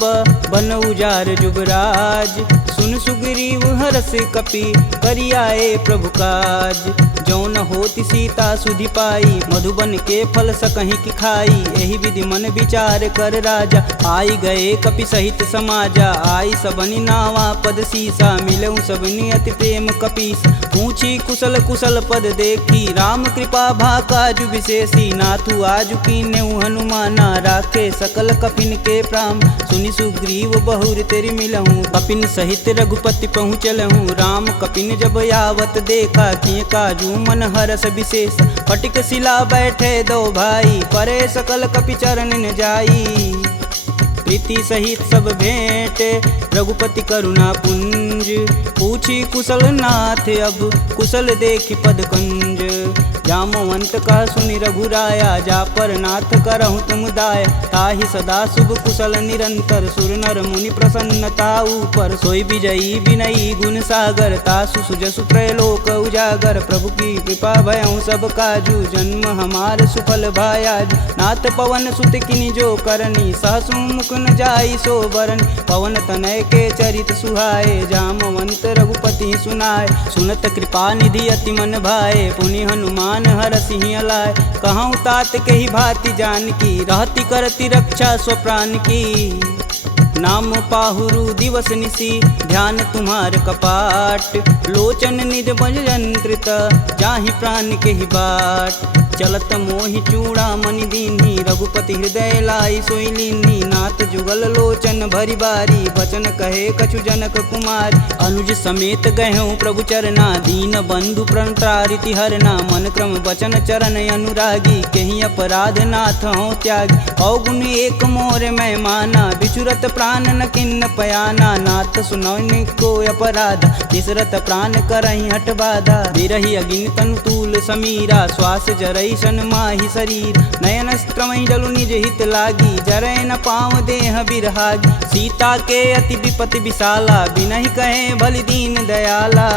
बन उजार जुबराज। सुन सुग्रीव हरस कपि, करियाए प्रभु काज। जौन होति सीता सुधि पाई, मधुबन के फल सकहि की खाई। एहि विधि मन विचार कर राजा, आई गए कपि सहित समाजा। आई सबनि नावा पद सीसा, मिलऊं सबनि अति प्रेम कपीस। पूछी कुशल कुशल पद देखी, राम कृपा भाकाजु विशेषी। नाथु आजु कीन्हु हनुमाना, राखे सकल कपिन के प्राम। सुनि सुग्रीव बहुर तेरि मिलहूँ, कपिन सहित रघुपति पहुँचलहूँ। राम कपिन जब यावत देखा, किए काजू मन हरस विशेष। फटिक शिला बैठे दो भाई, परे सकल कपि चरण न जाई। प्रीति सहित सब भेंट, रघुपति करुणा पुंज। पूछी कुशल नाथ अब, कुशल देखि पद कंज। जामवंत कह सुनि रघुराया, जा पर नाथ करहु तुम दाया। ताहि सदा शुभ कुशल निरंतर, सुर नर मुनि प्रसन्नता ऊपर। सोई विजयी विनयी गुण सागर, तासु सुजसु त्रैलोक उजागर। प्रभु की कृपा भयउ सब काजू, जन्म हमार सुफल भायाज। नाथ पवन सुत किनि जो करनी, सहसु मुख न जाई सो बरन। पवन तनय के चरित सुहाए, जामवंत रघुपति सुनाए। सुनत कृपा निधि अति मन भाए, पुनि हनुमान हरसि अलाय। कहूँ तात के ही भांति जान की, रहती करती रक्षा स्वप्राण की। नाम पाहुरु दिवस निसी, ध्यान तुम्हार कपाट। लोचन निज बज यंत्रित, जाहि प्राण के ही बाट। चलत मोहि चूड़ा मणि दीन्ही, रघुपति हृदय लाई सोई लीन्ही। नाथ जुगल लोचन भरी बारी, बचन कहे कछु जनक कुमार। अनुज समेत गहूँ प्रभु चरना, दीन बंधु प्रणतारिति हरना। मन क्रम वचन चरण अनुरागी, कहीं अपराध नाथ हो त्यागी। अवगुण एक मोर मैं माना, बिचुरत प्राण न किन्न पयाना। नाथ सुनौनि को अपराध, तिसरत प्राण करहि हट बाधा। बिरहि अगिन तनु तूल समीरा, श्वास जरई सन माहि शरीर। नयन स्त्रमहि जलु निज हित लागी, जरै न पाँव देह बिरहागी। सीता के अति विपति विशाला, बिनहि कहे बलि दीन दयाला।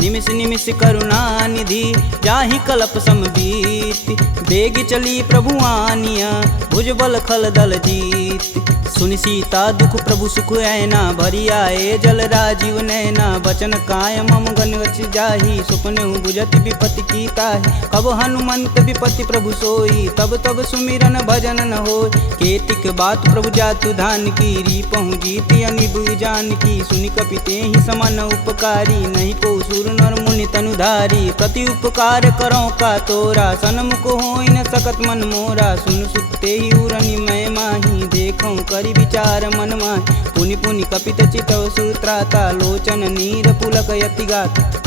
निमिष निमिष करुणा निधि, जाहि कल्प समबीत। बेग चली प्रभु आनिया, भुजबल खल दल जीत। सुनि सीता दुख प्रभु सुख ऐना, भरी आए जल राजीव नैना। बचन काय मम गन गच जाहि, सुपने बुझत विपति की ताहि। कब हनुमंत विपति प्रभु सोई, तब तब सुमिरन भजन न होय। केतिक बात प्रभु जातु धान की, रीपहु जीति अनिब जान की। सुनि कपिते ही समान उपकारी, नहीं को सुर नर मुनि तनुधारी। प्रति उपकार करो का तोरा, सन्मुख होई न सकत मन मोरा। सुन सुते ही उरनि मैं माही, देखूं करि विचार मन माहि। पुनि पुनि कपित चितव सुत्राता, लोचन नीर पुलक यति गात।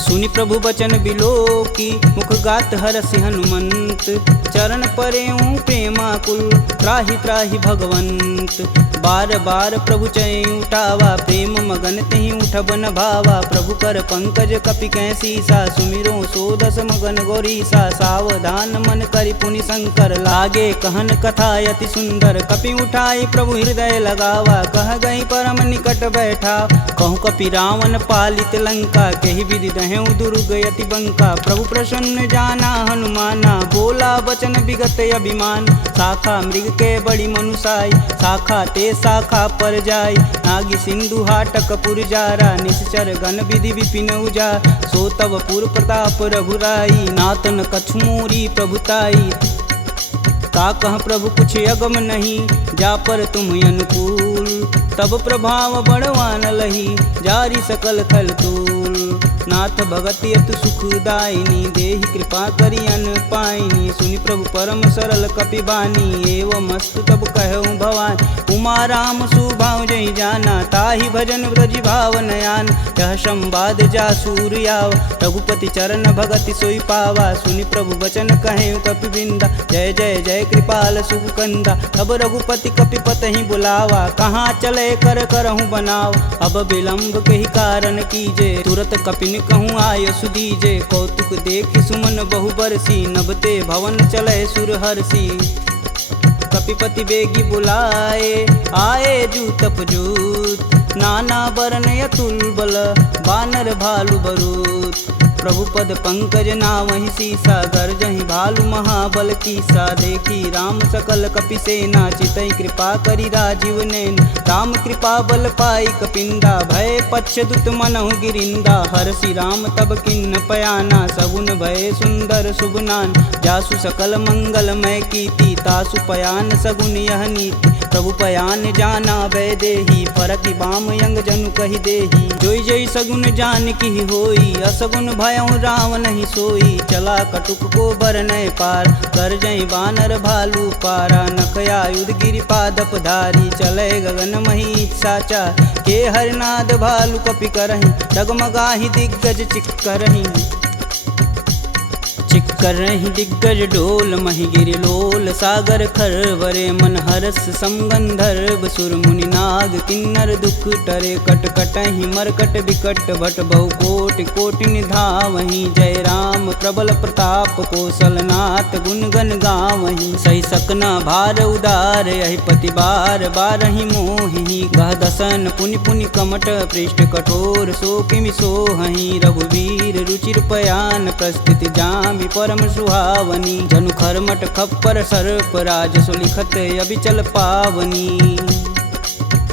सुनि प्रभु बचन बिलोकी, मुख गात हरसि हनुमंत। चरण परेऊँ प्रेमाकुल, त्राहि त्राहि भगवंत। बार बार प्रभु चय उठावा, प्रेम मगन तेहि उठब न भावा। प्रभु कर पंकज कपि कै सीसा, सुमिरो सो दस मगन गौरीसा। सावधान मन करि पुनि शंकर, लागे कहन कथा अति सुंदर। कपि उठाई प्रभु हृदय लगावा, कह गई परम निकट बैठा। कहूँ कपि रावण पालित लंका, केहि विधि दहें दुर्ग यति बंका। प्रभु प्रसन्न जाना हनुमाना, बोला बचन विगत अभिमान। शाखा मृग के बड़ी मनुसाई, शाखा ते शाखा पर जाई। नागी सिंधु हाटक पुर जारा, निश्चर गण विधि विपिन उजार। सो तब पुर प्रताप रघुराई, नातन कछु मोरी प्रभुताई। का कह प्रभु कुछ अगम नहीं, जा पर तुम अनुकूल। तब प्रभाव बड़वान लही, जारी सकल खल तूल। नाथ भगति अतु सुखदायिनी, देहि कृपा करि अन पाइनी। सुनि प्रभु परम सरल कपि बानी, एवं मस्तु तब कहूँ भवानी। उमा राम सुभाव जहि जाना, ताहि भजन ब्रज भाव नयान। यह संवाद जासूर आवा, रघुपति चरण भगति सोई पावा। सुनि प्रभु बचन कहें कपि बिंदा, जय जय जय कृपाल सुख कंदा। तब रघुपति कपि पतहि बुलावा, कहाँ चले कर करहूँ बनाव। अब विलंब कही कारण कीजे, तुरत कपिन कहूँ आय सुदीजे। कौतुक देखि सुमन बहु बरसी, नभते भवन चले सुर हर्षि। कपिपति बेगी बुलाए, आए जूतप जूत। नाना बरन अतुल बल, बानर भालु बरूत। प्रभु पद पंकज नावहि सीसा, गर्जहि भालु महाबल कीसा। देखी राम सकल कपि सेना, चितई कृपा करि राजीव नैन। राम कृपा बल पाई कपिंदा, भय पच्छ दुत मनहु गिरिंदा। हर्षि राम तब किन्न पयाना, सगुन भय सुंदर शुभ नान। जासु सकल मंगलमय कीर्ति, तासु पयान सगुन यह नीति। प्रभु पयान जाना भय देही, फरकि बाम यंग जनु कहि देही। जोई जोई सगुन जान की होई, असगुन भयउ रावण ही सोई। चला कटुक को बरनय पार, कर जय बानर भालू पारा। नखया युध गिरि पादप धारी, चले गगन मही साचा। के हरनाद भालू कपि करहि, डगमगाहि दिग्गज चिक्करहि। चिक्करहि दिग्गज डोल, महि गिरि लोल। सागर खरवरे मन हरस समगंधर्व। सुर मुनि नाग किन्नर दुख टरे, कट कटहि मरकट विकट। भट बहु कोटि कोटि निधावहि, जय राम प्रबल प्रताप। कौशलनाथ गुण गण गावहि, सही सकना भार उदार। यहि पति बार बारहि मोहि, गह दसन पुनि पुनि कमट। पृष्ठ कठोर सो किमि सोहहि, रघुवीर रुचिर पयान। प्रस्थिति जामि परम सुहावनी, जनु खरमट खप्पर सर्प। राज सुलिखत अबिचल पावनी।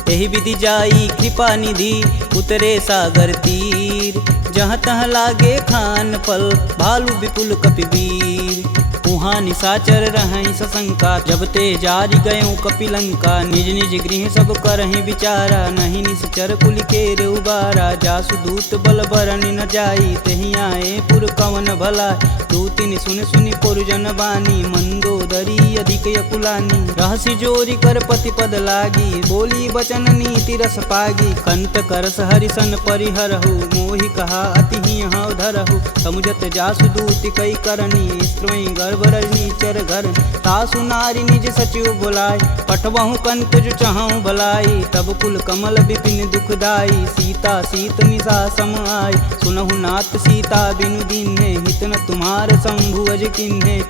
एहि विधि जाई कृपा निधि, उतरे सागर तीर। जहाँ तहाँ लागे खान पल, भालू विपुल कपि वीर। उहाँ निशाचर रहई सशंका, जब ते जारी गयों कपिलंका। निज निज गृह सब करहि विचारा, नहीं निश्चर कुल केर उबारा। जासु दूत बल बरन न जाई, तेहि आए पुर कवन भला। दूतिन सुन सुनि पुरजन बानी, मंदोदरी अधिक यकुलानी। रहसि जोरी कर पति पद लागी, बोली बचन नीति रस पागी। कंत करस हरिसन परिहरहु, मोहि कहा अति ही हौ धरहु। समुझत जासु दूत कई करनी, स्त्रवई गर्भ रजनी चर घर। तासु नारी निज सचिव बुलाय, पठवहु कंत जो चहु भलाई। तब कुल कमल विपिन दुखदाई, सीता सीत निशा सम आई। सुनहु नाथ सीता बिनु दीन्हे, हित न तुम्हार शंभु अज किन्हे।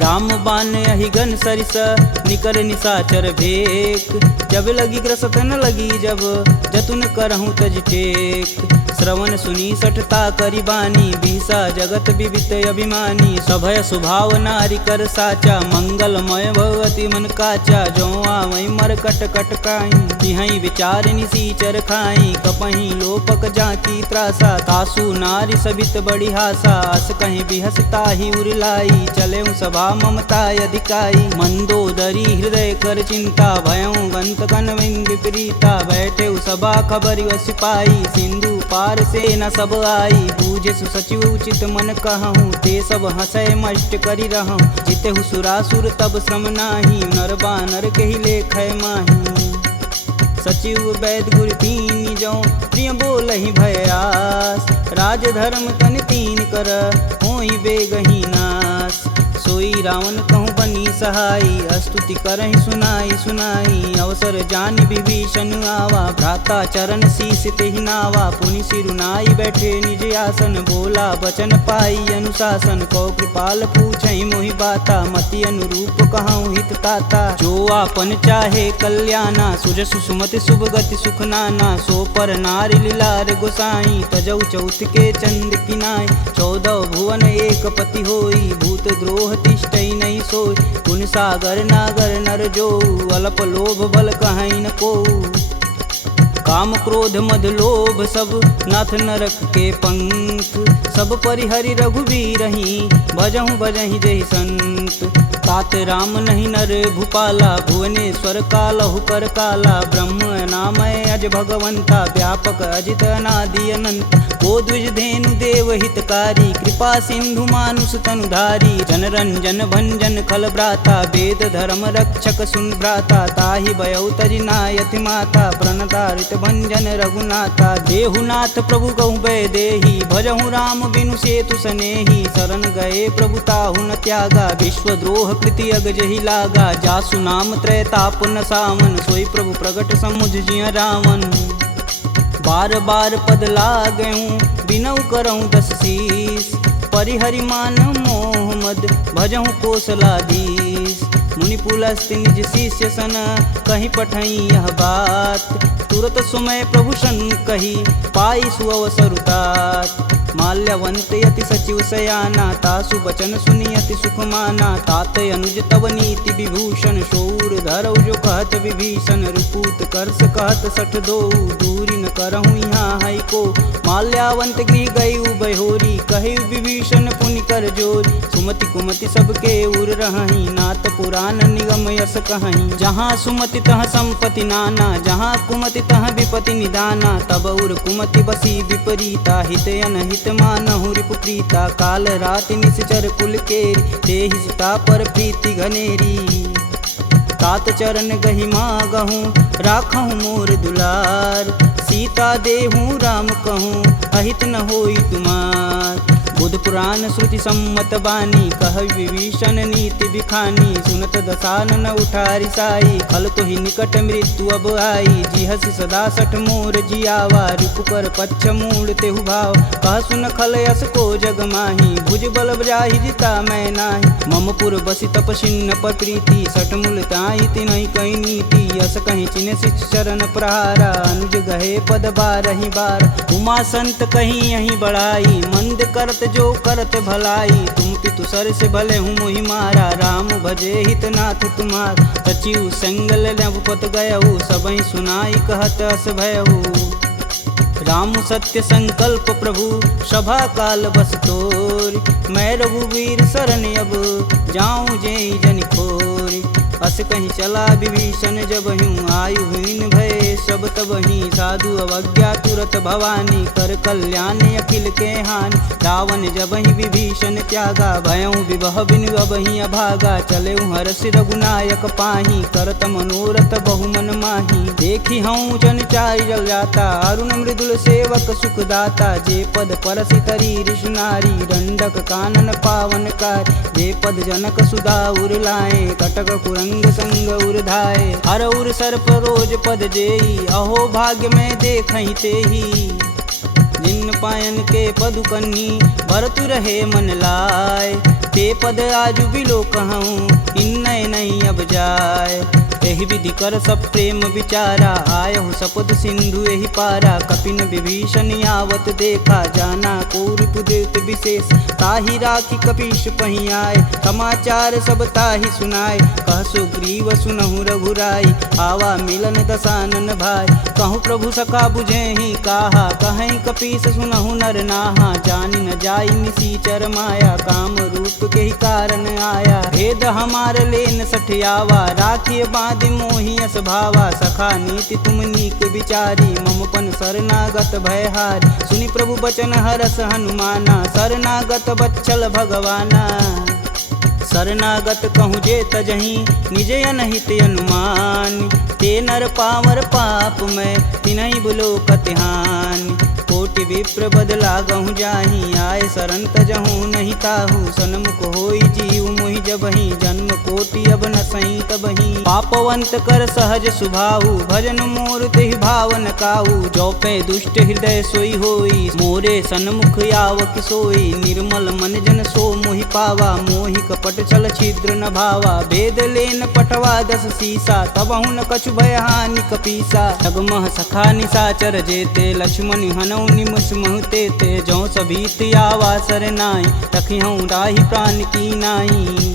राम बान अहिगन सरिस, निकर निशाचर भेक। जब लगी ग्रसत न लगी जब, जतुन करहूँ तज टेक। श्रवण सुनी सठता करी बानी, बिहसा जगत विवित अभिमानी। सभय स्वभाव नारी कर साचा, मंगलमय भगवती मन काचा। जो आवै मर कट कट काई, तिहै विचार निसीचर खाई। कपहि लोपक जाकी त्रासा, तासु नारी सबित बड़ी हासा। अस कहीं बिहसता ही उरलाई, चले सभा ममता अधिकाई। मंदोदरी हृदय कर चिंता, भयं गंत कन विपरीता। बैठे सभा खबर सिपाही, सिंधु पार से न सब आई। बूझे सुसचिव उचित मन कहूँ, ते सब हंसय मष्ट करी रहूँ। जितेहु सुरासुर तब श्रम नाही, नर बानर केहि लेखय माही। सचिव वैद गुर तीन जो, प्रिय बोलहि भयास। राज धर्म तन तीन कर, होई बेगहि नास। सोई रावण कहूँ बनी सहाई, स्तुति करहि सुनाई सुनाई। अवसर जानि विभीषण आवा, भ्राता चरण शीस तेहि नावा। पुनि सिरुनाई बैठे निज आसन, बोला बचन पाई अनुशासन। कौ कृपाल पूछहि मोहि बाता, मति अनुरूप कहूँ हित ताता। जो आपन चाहे कल्याणा, सुजसु सुमति शुभ गति सुख नाना। सो पर नारी लीलार गोसाई, तजौ चौथ के चंद किनाय। 14 भुवन एक पति होई, भूत द्रोह तिष्ठई नहीं सोई। गुण सागर नागर नर जो, अल्प लोभ बल कहीं न को। काम क्रोध मद लोभ सब, नाथ नरक के पंख। सब परिहरि रघुवीरहि, भजहु भजहि जहि संत। तात राम नहीं नर भूपाला, भुवनेश्वर कालहु कर काला। ब्रह्म नामय अज भगवंता, व्यापक अजित अनादि अनंत। को द्विज धेनु देव हितकारी, कृपा सिंधु मानुष तनुधारी। जन रंजन भंजन खल भ्राता, वेद धर्म रक्षक सुन भ्राता। ताहि भयउ तजि नायति माता, प्रणतारित भंजन रघुनाथा। देहुनाथ प्रभु कहु भय देहि, भजहु राम बिनु सेतु सनेहि। शरण गए प्रभु ताहु न त्यागा, विश्वद्रोह कृति अग जहि लागा। जासु नाम त्रैताप न सावन, सोई प्रभु प्रगट समुझ जिय रावण। बार बार पद लागऊँ, बिनऊ करऊँ 10 शीस। परिहरि मान मोह मद, भजहु कोसलाधीश। मुनि पुलस्त्य निज शिष्य सन, कहीं पठई यह बात। तुरत सुमय प्रभु सन कही, पाई सुअवसरुतात। माल्यवंत यति सचिव सयाना, तासु बचन सुनि अति सुख माना। तात अनुज तव नीति विभूषण, शौर धरऊ जो कहत विभीषण। रुपूत करस कहत सठ दो, दूरी न करहु यहाँ है को। माल्यावंत गृह गई बहोरी, कहे विभीषण पुनि कर जोरी। सुमति कुमति सबके उर रहहि, नाथ पुराण निगम यस कहहि। जहाँ सुमति तह संपत्ति नाना, जहाँ कुमति तह विपति निदाना। तब उर कुमति बसी विपरीता, हित अनहित मानहु रिपुप्रीता। काल राति निश्चर कुल केरी, तेहि सुता पर प्रीति घनेरी। तात चरण गहि मागहूँ, राखहूँ मोर दुलार। सीता देहूँ राम कहूँ, अहित न होई तुमार। बुध पुराण श्रुति सम्मत बानी, कह विभीषण नीति बिखानी। सुनत दसानन उठारी साई, खल तो ही निकट मृत्यु अब आई। जिहसि सदा सठ मोर जियावा, रिपुकर पच्छ मूड़ तेहु भाव। कह सुन खल यस को जग माही, भुज बल जाहि जिता मैं नाही। मम पुर बसि तपसिन्न पर प्रीति, सठ मूल ताहि तिनहि कही नीति। यस कहीं चिन्ह शिष चरण प्रहारा, अनुज गहे पद बारहि बार। उमा संत कहीं यही बढ़ाई, मंद करत जो करत भलाई। तुम पितु सर से भले हूँ मोहि मारा, राम भजे हित नाथ तुम्हार। सचिव संगल नवपत गयहु, सबहि सुनाई कहत अस भयहु। राम सत्य संकल्प प्रभु सभा काल बस तोर। मैं रघुवीर शरण अब जाऊं जेई जन खोरी। अस कहीं चला विभीषण जब हूँ आयुहीन भय सब तब ही साधु अवज्ञा तुरत भवानी कर कल्याण अखिल के हानि। रावण जब ही विभीषण त्यागा भयऊ विवह बिनु अब ही अभागा। चले हर्ष रघुनायक पाही करत मनोरथ बहुमन माही। देखी हूँ जन चारि जल जाता अरुण मृदुल सेवक सुखदाता। जे पद परसि तरी ऋषि नारी दंडक कानन पावन कार। जे पद जनक सुधा उर लाए कटक कुरंग संग उर्धाए। हर उर सर्प रोज पद जेई अहो भाग्य में देखहि तेही। जिन पायन के पदु कन्ही भरतु रहे मन लाय। ते पद आजु बिलो कहूँ इन नहीं अब जाय। एहि विधि कर सब प्रेम विचारा आयहु सपद सिंधु एहि पारा। कपिन विभीषण आवत देखा जाना कौरपुदेत विशेष। ताहि राखी कपीश पही आए समाचार सब ताहि सुनाए। कह सुग्रीव सुनहु रघुराई आवा मिलन दसानन भाई। कहूँ प्रभु सखा बुझेहि काहा कहीं कपीस सुनहु नर नाहा। जानि न जाई निसीचर माया काम रूप के ही कारण आया। भेद हमार लेन सठियावा राखिए बांध मोहि अस भावा। सखा नीति तुम नीक विचारी ममपन शरणागत भयहार। सुनि प्रभु बचन हरस हनुमाना शरणागत बच्चल भगवाना। शरणागत कहूँ जे तजही निज अनहित अनुमान। ते नर पावर पाप में तिन्हि बुलो कतिहान। कोटि विप्र बदला गहूँ जाही आए शरण तजहूँ नहीं ताहू। सन्मुख होई जीव मोहि जबहि जन्म कोटि अब न सही तबहि। पापवंत कर सहज सुभाऊ भजन मोर तेहि भावन काऊ। जो पे दुष्ट हृदय सोई होई मोरे सन्मुख आव किसोई। निर्मल मन जन सो मोहि पावा मोहि कपट छल छिद्र न भावा। भेद लेन पटवा दस सीसा तबहु न कछु भय हानि कपीसा। जगमह सखा निशाचर जेते लक्ष्मण हनौ निमस महते ते। जो सभीत आवा सरनाई रखिहूँ राही प्राण की नाई।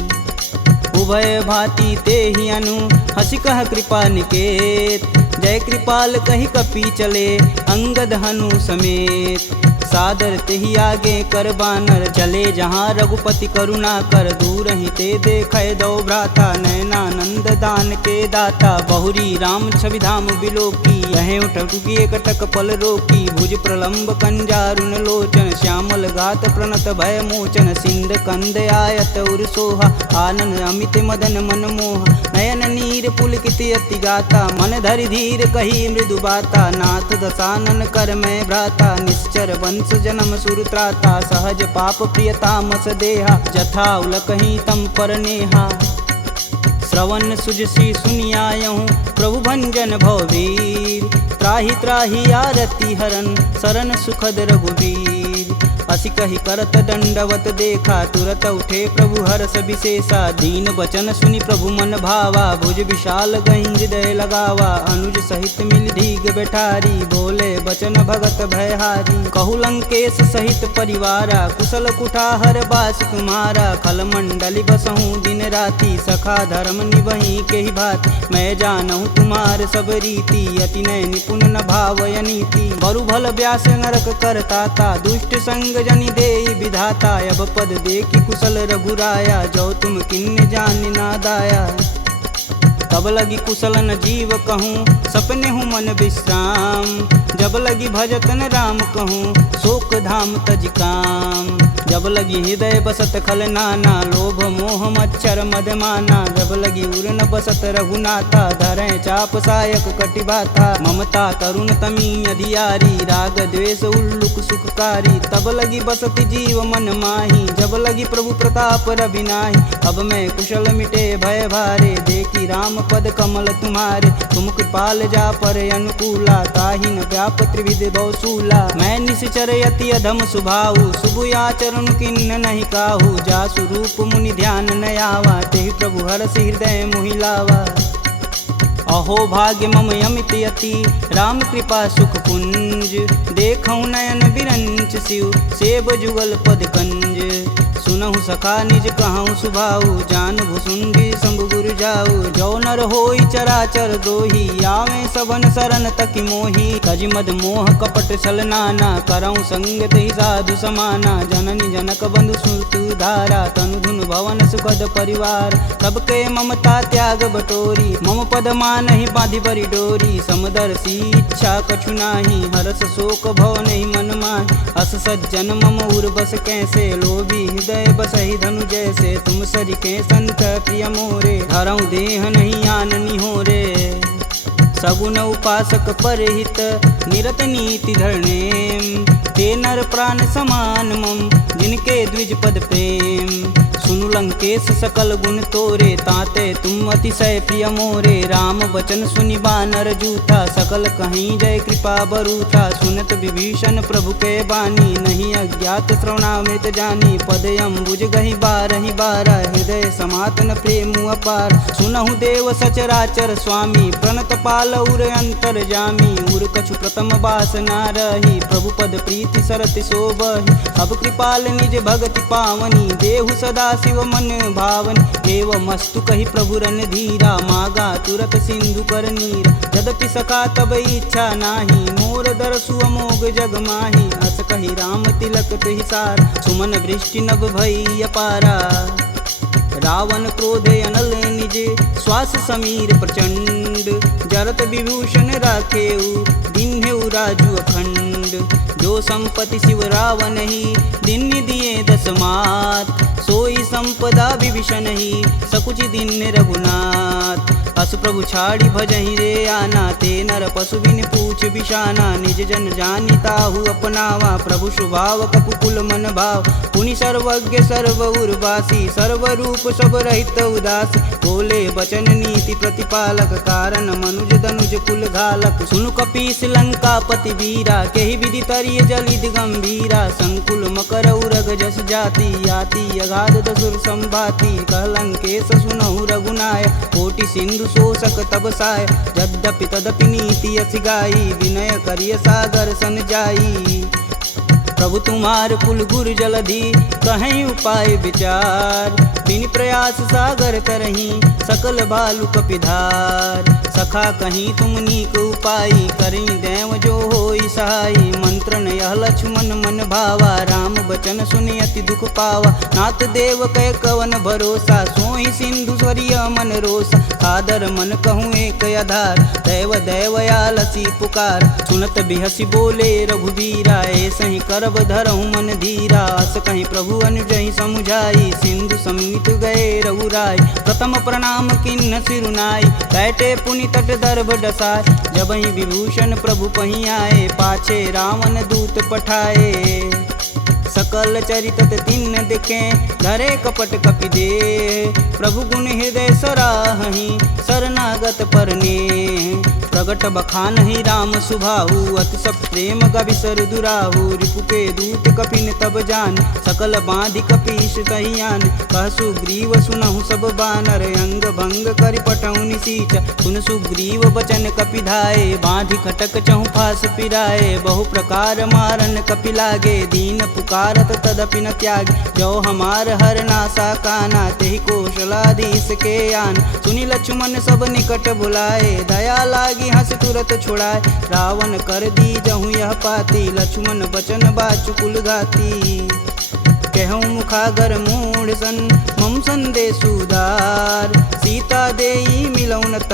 उभय भांति ते ही अनु हसी कह कृपा निकेत। जय कृपाल कही कपी चले अंगद हनु समेत। सादर तेहि आगे कर बानर चले जहाँ रघुपति करुणा कर। दूर ही ते देखे दो भ्राता नयनानंद दान के दाता। बहुरी राम छवि धाम बिलोकी यह उठुकी एकटक पल रोकी। भुज प्रलंब कंजारुन लोचन श्यामल गात प्रणत भय मोचन। सिंध कंद आयत उर सोहा आनन अमित मदन मन मोह। नयन नीर पुलकित अति गाता मन धरि धीर कही मृदु बाता। नाथ दसानन कर मैं भ्राता निश्चर वंश जन्म सुरत्राता। सहज पाप प्रियतामस देहा जथा उलकहीं तम पर नेहा। श्रवण सुजसी सुनियायहूँ प्रभु भंजन भववीर। त्राहि त्राहि आरती हरन शरण सुखद रघुवीर। असी कही करत दंडवत देखा तुरत उठे प्रभु हर्ष विशेषा। दीन बचन सुनि प्रभु मन भावा भुज विशाल गही हृदय लगावा। अनुज सहित मिल धीग बैठारी बोले बचन भगत भयहारी। कहु लंकेश सहित परिवारा कुशल कुठाहर बास तुम्हारा। खल मंडली बसहूँ दिन राति सखा धर्म निबही के ही भात। मैं जानहूँ तुम्हार सब रीति अति नय निपुण न भावय नीति। बरु भल व्यास नरक करताता दुष्ट संग जनि देई विधाता। अब पद देखी कुशल रघुराया जो तुम किन्न जान ना दाया। तब लगी कुशल न जीव कहूँ सपने हूँ मन विश्राम। जब लगी भजतन राम कहूँ शोक धाम तज काम। जब लगी हृदय बसत खल नाना लोभ मोह मच्छर मदमाना। जब लगी उर न बसत रघुनाथा धरें चाप सायक कटिबाथा। ममता करुण तमी अधियारी राग द्वेष उल्लुक सुखकारी। तब लगी बसत जीव मन माही जब लगी प्रभु प्रताप रविनाही। अब मैं कुशल मिटे भय भारे देखी राम पद कमल तुम्हारे। तुम कृपाल जा पर अनुकूला ताहि न व्याप त्रिविध बहुसूला। मैं निश्चर यति अधम सुभाऊ शुभ आचरण किन्न नहीं काहू। जा स्वरूप मुनि ध्यान न आवा तेहि प्रभु हरष हृदय मोहि लावा। अहो भाग्य मम अमित यति राम कृपा सुख पुंज। देखऊँ नयन बिरंच शिव सेब जुगल पद कंज। सुनहु सखा निज कहूँ सुभाऊ, जान भुसुंडी शंभु गुरु जाऊ। जो नर होई चराचर द्रोही, आवे सबन शरण तकी मोही। तज मद मोह कपट छल नाना, करऊँ संगत ही साधु समाना। जननी जनक बंधु सुत धारा, तनु धुन भवन सुखद परिवार। सबके ममता त्याग बटोरी, मम पद मानहि बांधि बरी डोरी। समदर्शी इच्छा कछु नाही, हरस शोक भव नहीं मन माहि। अस सज्जन मम उर बस कैसे, लोभी हृदय बसहि धनु जैसे। तुम सरिके संत प्रिय मोरे, धरऊँ देह नहीं आननी हो रे। सगुन उपासक परहित, निरत नीति धरनेम। ते नर प्राण समान मम, जिनके द्विज पद प्रेम। सुनु लंकेश सकल गुण तोरे, ताते तुम अतिशय प्रिय मोरे। राम बचन सुनि बानर जूथा, सकल कहीं जय कृपा बरूथा। सुनत विभीषण प्रभु के बानी, नहीं अज्ञात श्रवणामृत जानी। पद अम्बुज गहि बारहि बारा, हृदय समातन प्रेम अपार। सुनहु देव सचराचर स्वामी, प्रणत पाल उर अंतर जामी। उर कछु प्रथम बास ना रही, प्रभु पद प्रीति सरति शोभहि। अब कृपाल निज भगति पावनी, देहु सदा शिव मन भावनी। एवं मस्तु कही प्रभु रन धीरा, मागा तुरत सिंधु कर नीर। यद्यपि सका तब इच्छा नाही, मोर दरसु अमोघ जग माही। अस कही राम तिलक हिसार, सुमन वृष्टि नभ भई अपारा। रावण क्रोध अनल निज, श्वास समीर प्रचंड। जरत विभूषण राखेऊ, दिन्हेऊ राजु अखंड। जो संपत्ति शिव रावण ही, दिन दिए 10 मात। सोई संपदा विभीषण ही, सकुचि दिन रघुनाथ। अस प्रभु छाड़ी भजहि रे आना, ते नर पशु बिन पूछ बिशाना। निज जन जानि ताहु अपनावा, प्रभु स्वभाव कपुकुल मन भाव। पुनि सर्वज्ञ सर्व उर्वासी, सर्व रूप सब रहित उदासी। बोले बचन नीति प्रतिपालक, कारण मनुज धनुज कुल घालक। सुनु कपीस लंकापति वीरा, केहि विधि तरिय जलिद गंभीरा। संकुल मकर उरग जस जाति, याति अगाध दसुर संभाति। कह लंकेश सुनहु रघुनाय, कोटि सिंधु शोषक तब साय। यद्यपि तदपि नीति अति गाई, विनय करिय सागर सन जाई। प्रभु तुम्हार कुल गुर जलधि, कहीं उपाय विचार। बिन प्रयास सागर तरही, सकल भालु कपिधार। सखा कहीं तुम नीक उपाय, करी देव जो होई सहाई। मंत्रन यह लक्ष्मण मन भावा, राम बचन सुनि अति दुख पावा। नाथ देव कै कवन भरोसा, सोई सिंधु स्वरिय मन रोसा। कादर मन कहूँ एक आधार, दैव दैवयालसी पुकार। सुनत बिहसी बोले रघुबीरा, ऐसे ही करब धरहु मन धीरा। अस कहीं प्रभु अनुजहि समुझाई, सिंधु समीत गए रघुराय। प्रथम प्रणाम किन्न सिरुनाई, बैठे पुनि तट दर्भ डसाय। जबहि विभूषण प्रभु पहीं आए, पाछे रावण दूत पठाए। सकल चरित तिन्न दिखे, धरे कपट कपि दे। प्रभु गुण हृदय सराहहि, शरणागत परने। प्रगट बखानहि राम सुभाहु, अति सब प्रेम गविसर दुराहु। रिपु के दूत कपिन तब जान, सकल बांधि कपीश कहियान। कह सुग्रीव सुनहु सब बानर, अंग भंग करि पटौनि निसीच। सुन सुग्रीव बचन कपि धाये, बांधि खटक चहु फास पिराए। बहु प्रकार मारन कपि लागे, दीन पुकारत तदपि न त्यागे। जो हमार हर नासा काना, तेहि कौशलाधीश के आन। सुनि लक्ष्मण सब निकट बुलाए, दया लागी हंस तुरत छुड़ाए। रावण कर दी जहूँ यह पाती, लक्ष्मण बचन बाचु कुल घाती। कहूँ मुखागर मूढ़ सन, मम संदेश उदार। सीता देई मिलौन त,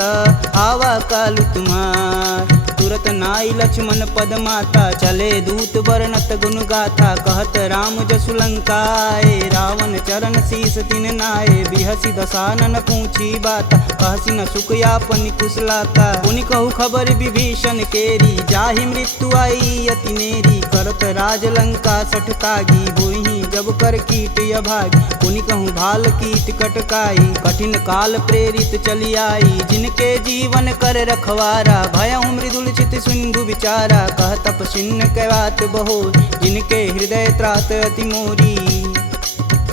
आवा कालु तुम्हार। तुरत नाई लक्ष्मण पद माता, चले दूत बरनत गुण गाथा। कहत राम जसु लंकाए, रावण चरण शीस तिन नाये। बिहसी दसानन पूछी बाता, कहसी न सुख यापन कुशलाता। पुनि कहु खबर विभीषण केरी, जाहि मृत्यु आई अति नेरी। करत राज लंका सठ तागी, होई जब कर कीट अभागी। पुनि कहूँ भाल कीट कटकाई, कठिन काल प्रेरित चली आई। जिनके जीवन कर रखवारा, भयउ मृदुल चित सिंधु विचारा। कह तपसिन्न कैवात बहो, जिनके हृदय त्रात अति मोरी।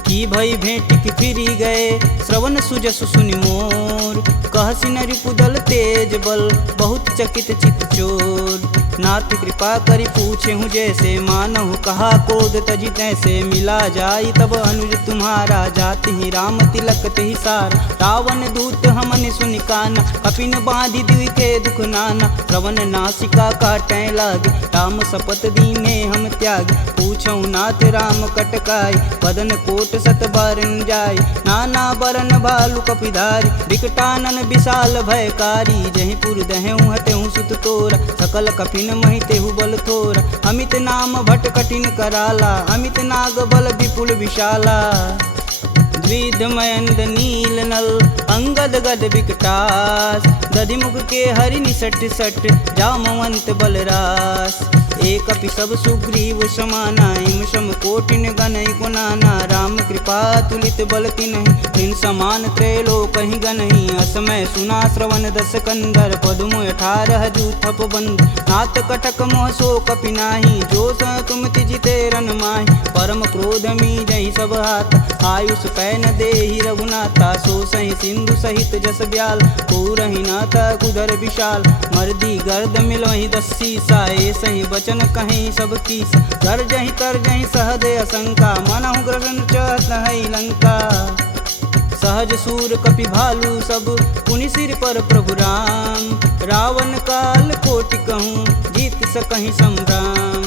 की भई भेंट की फिरी गए, श्रवण सुजस सुनि मोर। कहसी न रिपुदल तेज बल बहुत चकित चित चोर। नाथ कृपा करी पूछे हूँ जैसे मानहु कहा कोद तजी तैसे मिला जाई तब अनुज तुम्हारा जाति ही राम तिलक ते सार। रावण दूत हमन सुनि काना कपिन बांधि दिव्य के दुख नाना। श्रवण नासिका काटै लागे राम शपथ दीने हम त्याग। पूछऊ नाथ राम कटकाई बदन कोट सत बारन जाय। नाना बरन भालु कपिधारी विकटानन विशाल भयकारी। जहि पुर दहु हतेहु सुत तोरा सकल कपिन महितेहु बल थोरा। अमित नाम भट कठिन कराला अमित नाग बल विपुल विशाला। द्विध मयंद नील नल अंगद गद विकटास। दधिमुख के हरि निसट सट जामवंत बलरास। एक अपि सब सुग्रीव समाना इम सम कोटिन गनई गुनाना। राम कृपा तुलित बल तिन्हि तिन समान त्रैलोक ही गनहि। असमय सुना श्रवण दस कंदर पदमु 18 जूथप बंद। नाथ कटक मोह सो कपि नाही जो स तुम तिजिते रन माहि। परम क्रोध मी जहि सब हाथ आयुष पै न देहि रघुनाथा। सो सहि सिंधु सहित जस ब्याल पूरहि नाथ कुधर विशाल। मर्दी गर्द मिलहि 10 सीसा ए सहि बचन कहीं सब कीस। गर्जहि तरजहि सहदे असंका मनहु ग्रसन चहत है लंका। सहज सूर कपि भालू सब पुनि सिर पर प्रभु राम। रावण काल कोटि कहूँ जीत सकहि संग्राम।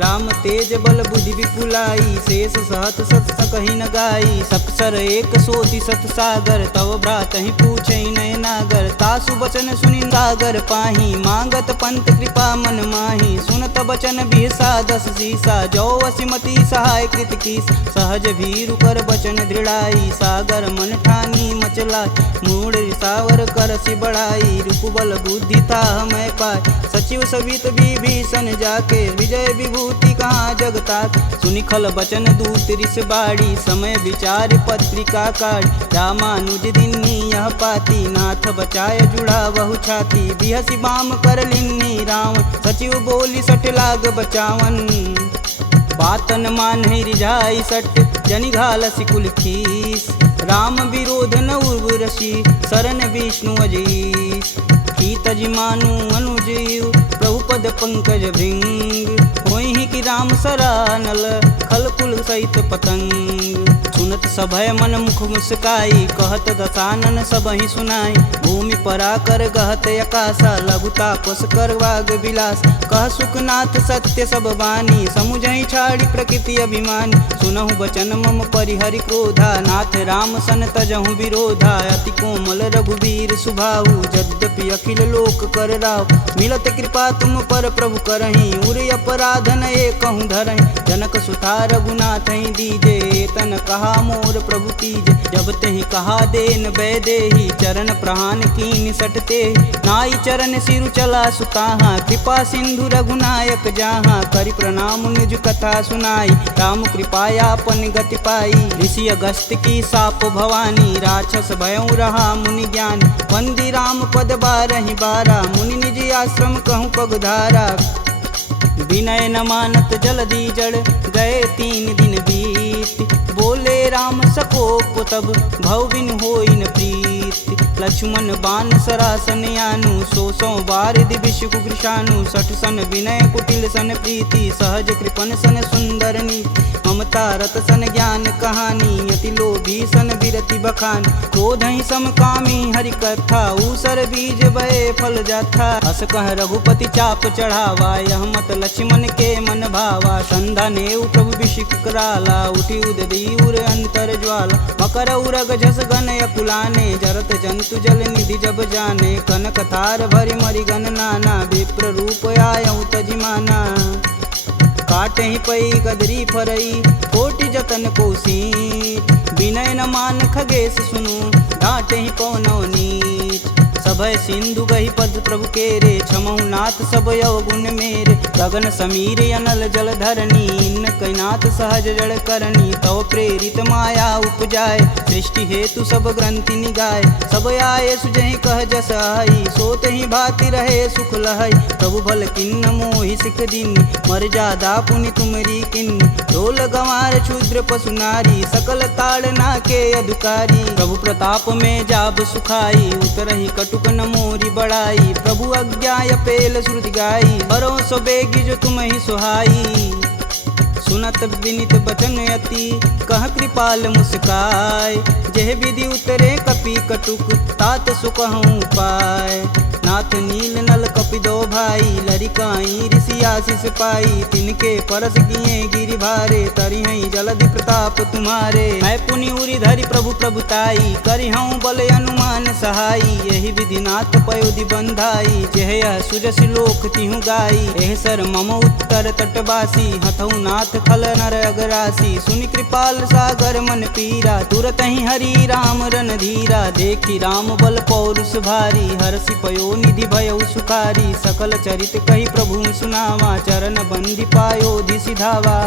राम तेज बल बुद्धि विपुलाई शेष सहत सत सकहि न गाई। सपसर एक सोति सत सागर तव भ्रात ही पूछै नय नागर। तासु बचन सुनि सागर पाही मांगत पंत कृपा मन माही। सुनत बचन बिहसा 10 सीसा जो वसिमती सहाय कृत कीस। सहज भीरु कर बचन दृढ़ाई सागर मन ठानी मचला। मूढ़ रिसावर करसि बढ़ाई रूप बल बुद्धि था मैं पाय। सचिव सवित विभीषण जाके विजय विभूति कहाँ जगता। सुनि खल बचन दूत रिस बाड़ी समय विचार पत्रिका काढ़। रामानुज दिन्नी यह पाती नाथ बचाय जुड़ा बहु छाती। बिहसी बाम कर लिन्नी रावण सचिव बोली 60 लाग बचावन। बातन मान रिझाई सट जनि घालसि कुल खीस। राम विरोध न उर्वरसी शरण विष्णु अजीस। की तज मानु अनुजीव प्रभु पद पंकज भृंग। होहि कि राम सरानल खल कुल सहित पतंग। सुनत सभय मन मुख मुस्काई कहत दसानन सबहि सुनाई। भूमि परा कर गहत अकाशा लघुता पस कर वाग विलास। कह सुखनाथ सत्य सब बानी समुझहि छाड़ी प्रकृति अभिमानी। सुनहु बचन मम परिहरि क्रोधा नाथ राम सन तजहु विरोधा। अति कोमल रघुवीर सुभाऊ यद्यपि अखिल लोक कर राव। मिलत कृपा तुम पर प्रभु करहि उर अपराधन एकहु धरहि। जनक सुता रघुनाथ ही दीजे तन कहा मोर प्रभु कीजे। जब तेहि कहा देन बैदेही चरण प्रहान कीन सटते। नाई चरण सिरु चला सुताहा कृपा सिंधु रघुनायक जहाँ। करि प्रणाम निज कथा सुनाई राम कृपायापन गति पाई। ऋषि अगस्त की साप भवानी राक्षस भयउ रहा मुनि ज्ञान। वंदी राम पद 12 बारा मुनि निज आश्रम कहूँ पगधारा। विनय न मानत जलधि जड़ गए 3 दिन बीत। बोले राम सकोप तब भव बिन होई न प्रीत। लक्ष्मण बान सरासन यानु 100 बार दिविश कुकृशानु। 60 सन विनय कुटिल सन प्रीति सहज कृपन सन सुंदर नीति। ममता रत सन ज्ञान कहानी यति लोभी सन विरति बखान। क्रोधहि समकामी हरि कथा ऊसर बीज बए फल जाथा। अस कह रघुपति चाप चढ़ावा यह मत लक्ष्मण के मन भावा। संधा नेउ प्रभु विषिक कराला उठी उददी उर अंतर ज्वाला। मकर उरग झस गन अकुलाने जरत जंतु जल निधि जब जाने। कनक थार भरि मरि गन नाना विप्र रूप आयउ तजिमाना। काटे ही पई कदरी फरई कोटि जतन कोसी। विनय न मान खगेश सुनु डांटे ही पवनौ नीच। सभय सिंधु गही पद प्रभु केरे, छमहु नाथ सब अवगुण मेरे। गगन समीर अनल जल धरनी, इन कैनाथ सहज जड़ करनी। तव प्रेरित माया उपजाए, सृष्टि हेतु सब ग्रंथि निगाए। सब आए सुजहि कह जस आई, सोत ही भाति रहे सुख लहई। प्रभु भल किन्न मोहि सिख दीनी, मर्यादा पुनि तुमरी किन्नी। ढोल गंवार शूद्र पशु नारी, सकल ताड़ना के अधिकारी। प्रभु प्रताप में जाब सुखाई, उतरहि कटुक न मोरी बड़ाई। प्रभु आज्ञा पेल श्रुति गाई, बरो सो बेगी जो तुम ही सुहाई। सुनत विनित बचन अति, कह कृपाल मुस्काय। जेह विधि उतरे कपि कटुक, तात सुकहूँ पाय। नाथ नील नल कपि दो भाई, लरिकाई ऋषि आशीष पाई। तिनके परस किए गिरि भारे, तरिहई जलधि प्रताप तुम्हारे। मैं पुनि उरि धरि प्रभु प्रभुताई, करिहऊँ बल अनुमान सहाई। यही विधि नाथ पयोधि बंधाई, जेह यह सुजस लोक तिहु गाई। एह सर मम उत्तर तटवासी, हथऊ नाथ खल नर अगरासी। सुनि कृपाल सागर मन पीरा, तुरत ही हरि राम रन धीरा। देखी राम बल पौरुष भारी, हरषि पयो निधि भयउ सुखारी। सकल चरित कही प्रभु सुनावा, चरण बंदी पायोधि सिधावा।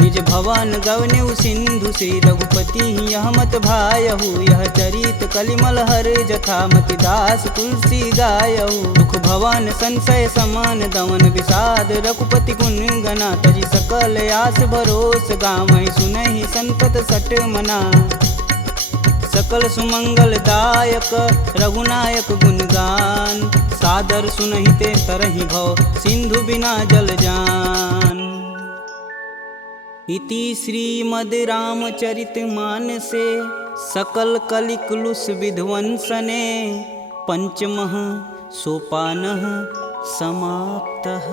निज भवन गवनेउ सिंधु श्री रघुपति यह मत भायहु। यह चरित कलिमल हर जथा, मति दास तुलसी गायहु। दुख भवन संशय समान, दमन विषाद रघुपति गुण गना। तजि सकल आस भरोस, गावहि सुनहि संतत सट मना। सकल सुमंगल दायक रघुनायक गुणगान, सादर सुनहि ते तरहि भव, सिंधु बिना जल जान। इति श्रीमद् रामचरित मानसे, सकल कलिकुलुष विध्वंसने। पंचमः सोपानः समाप्तः।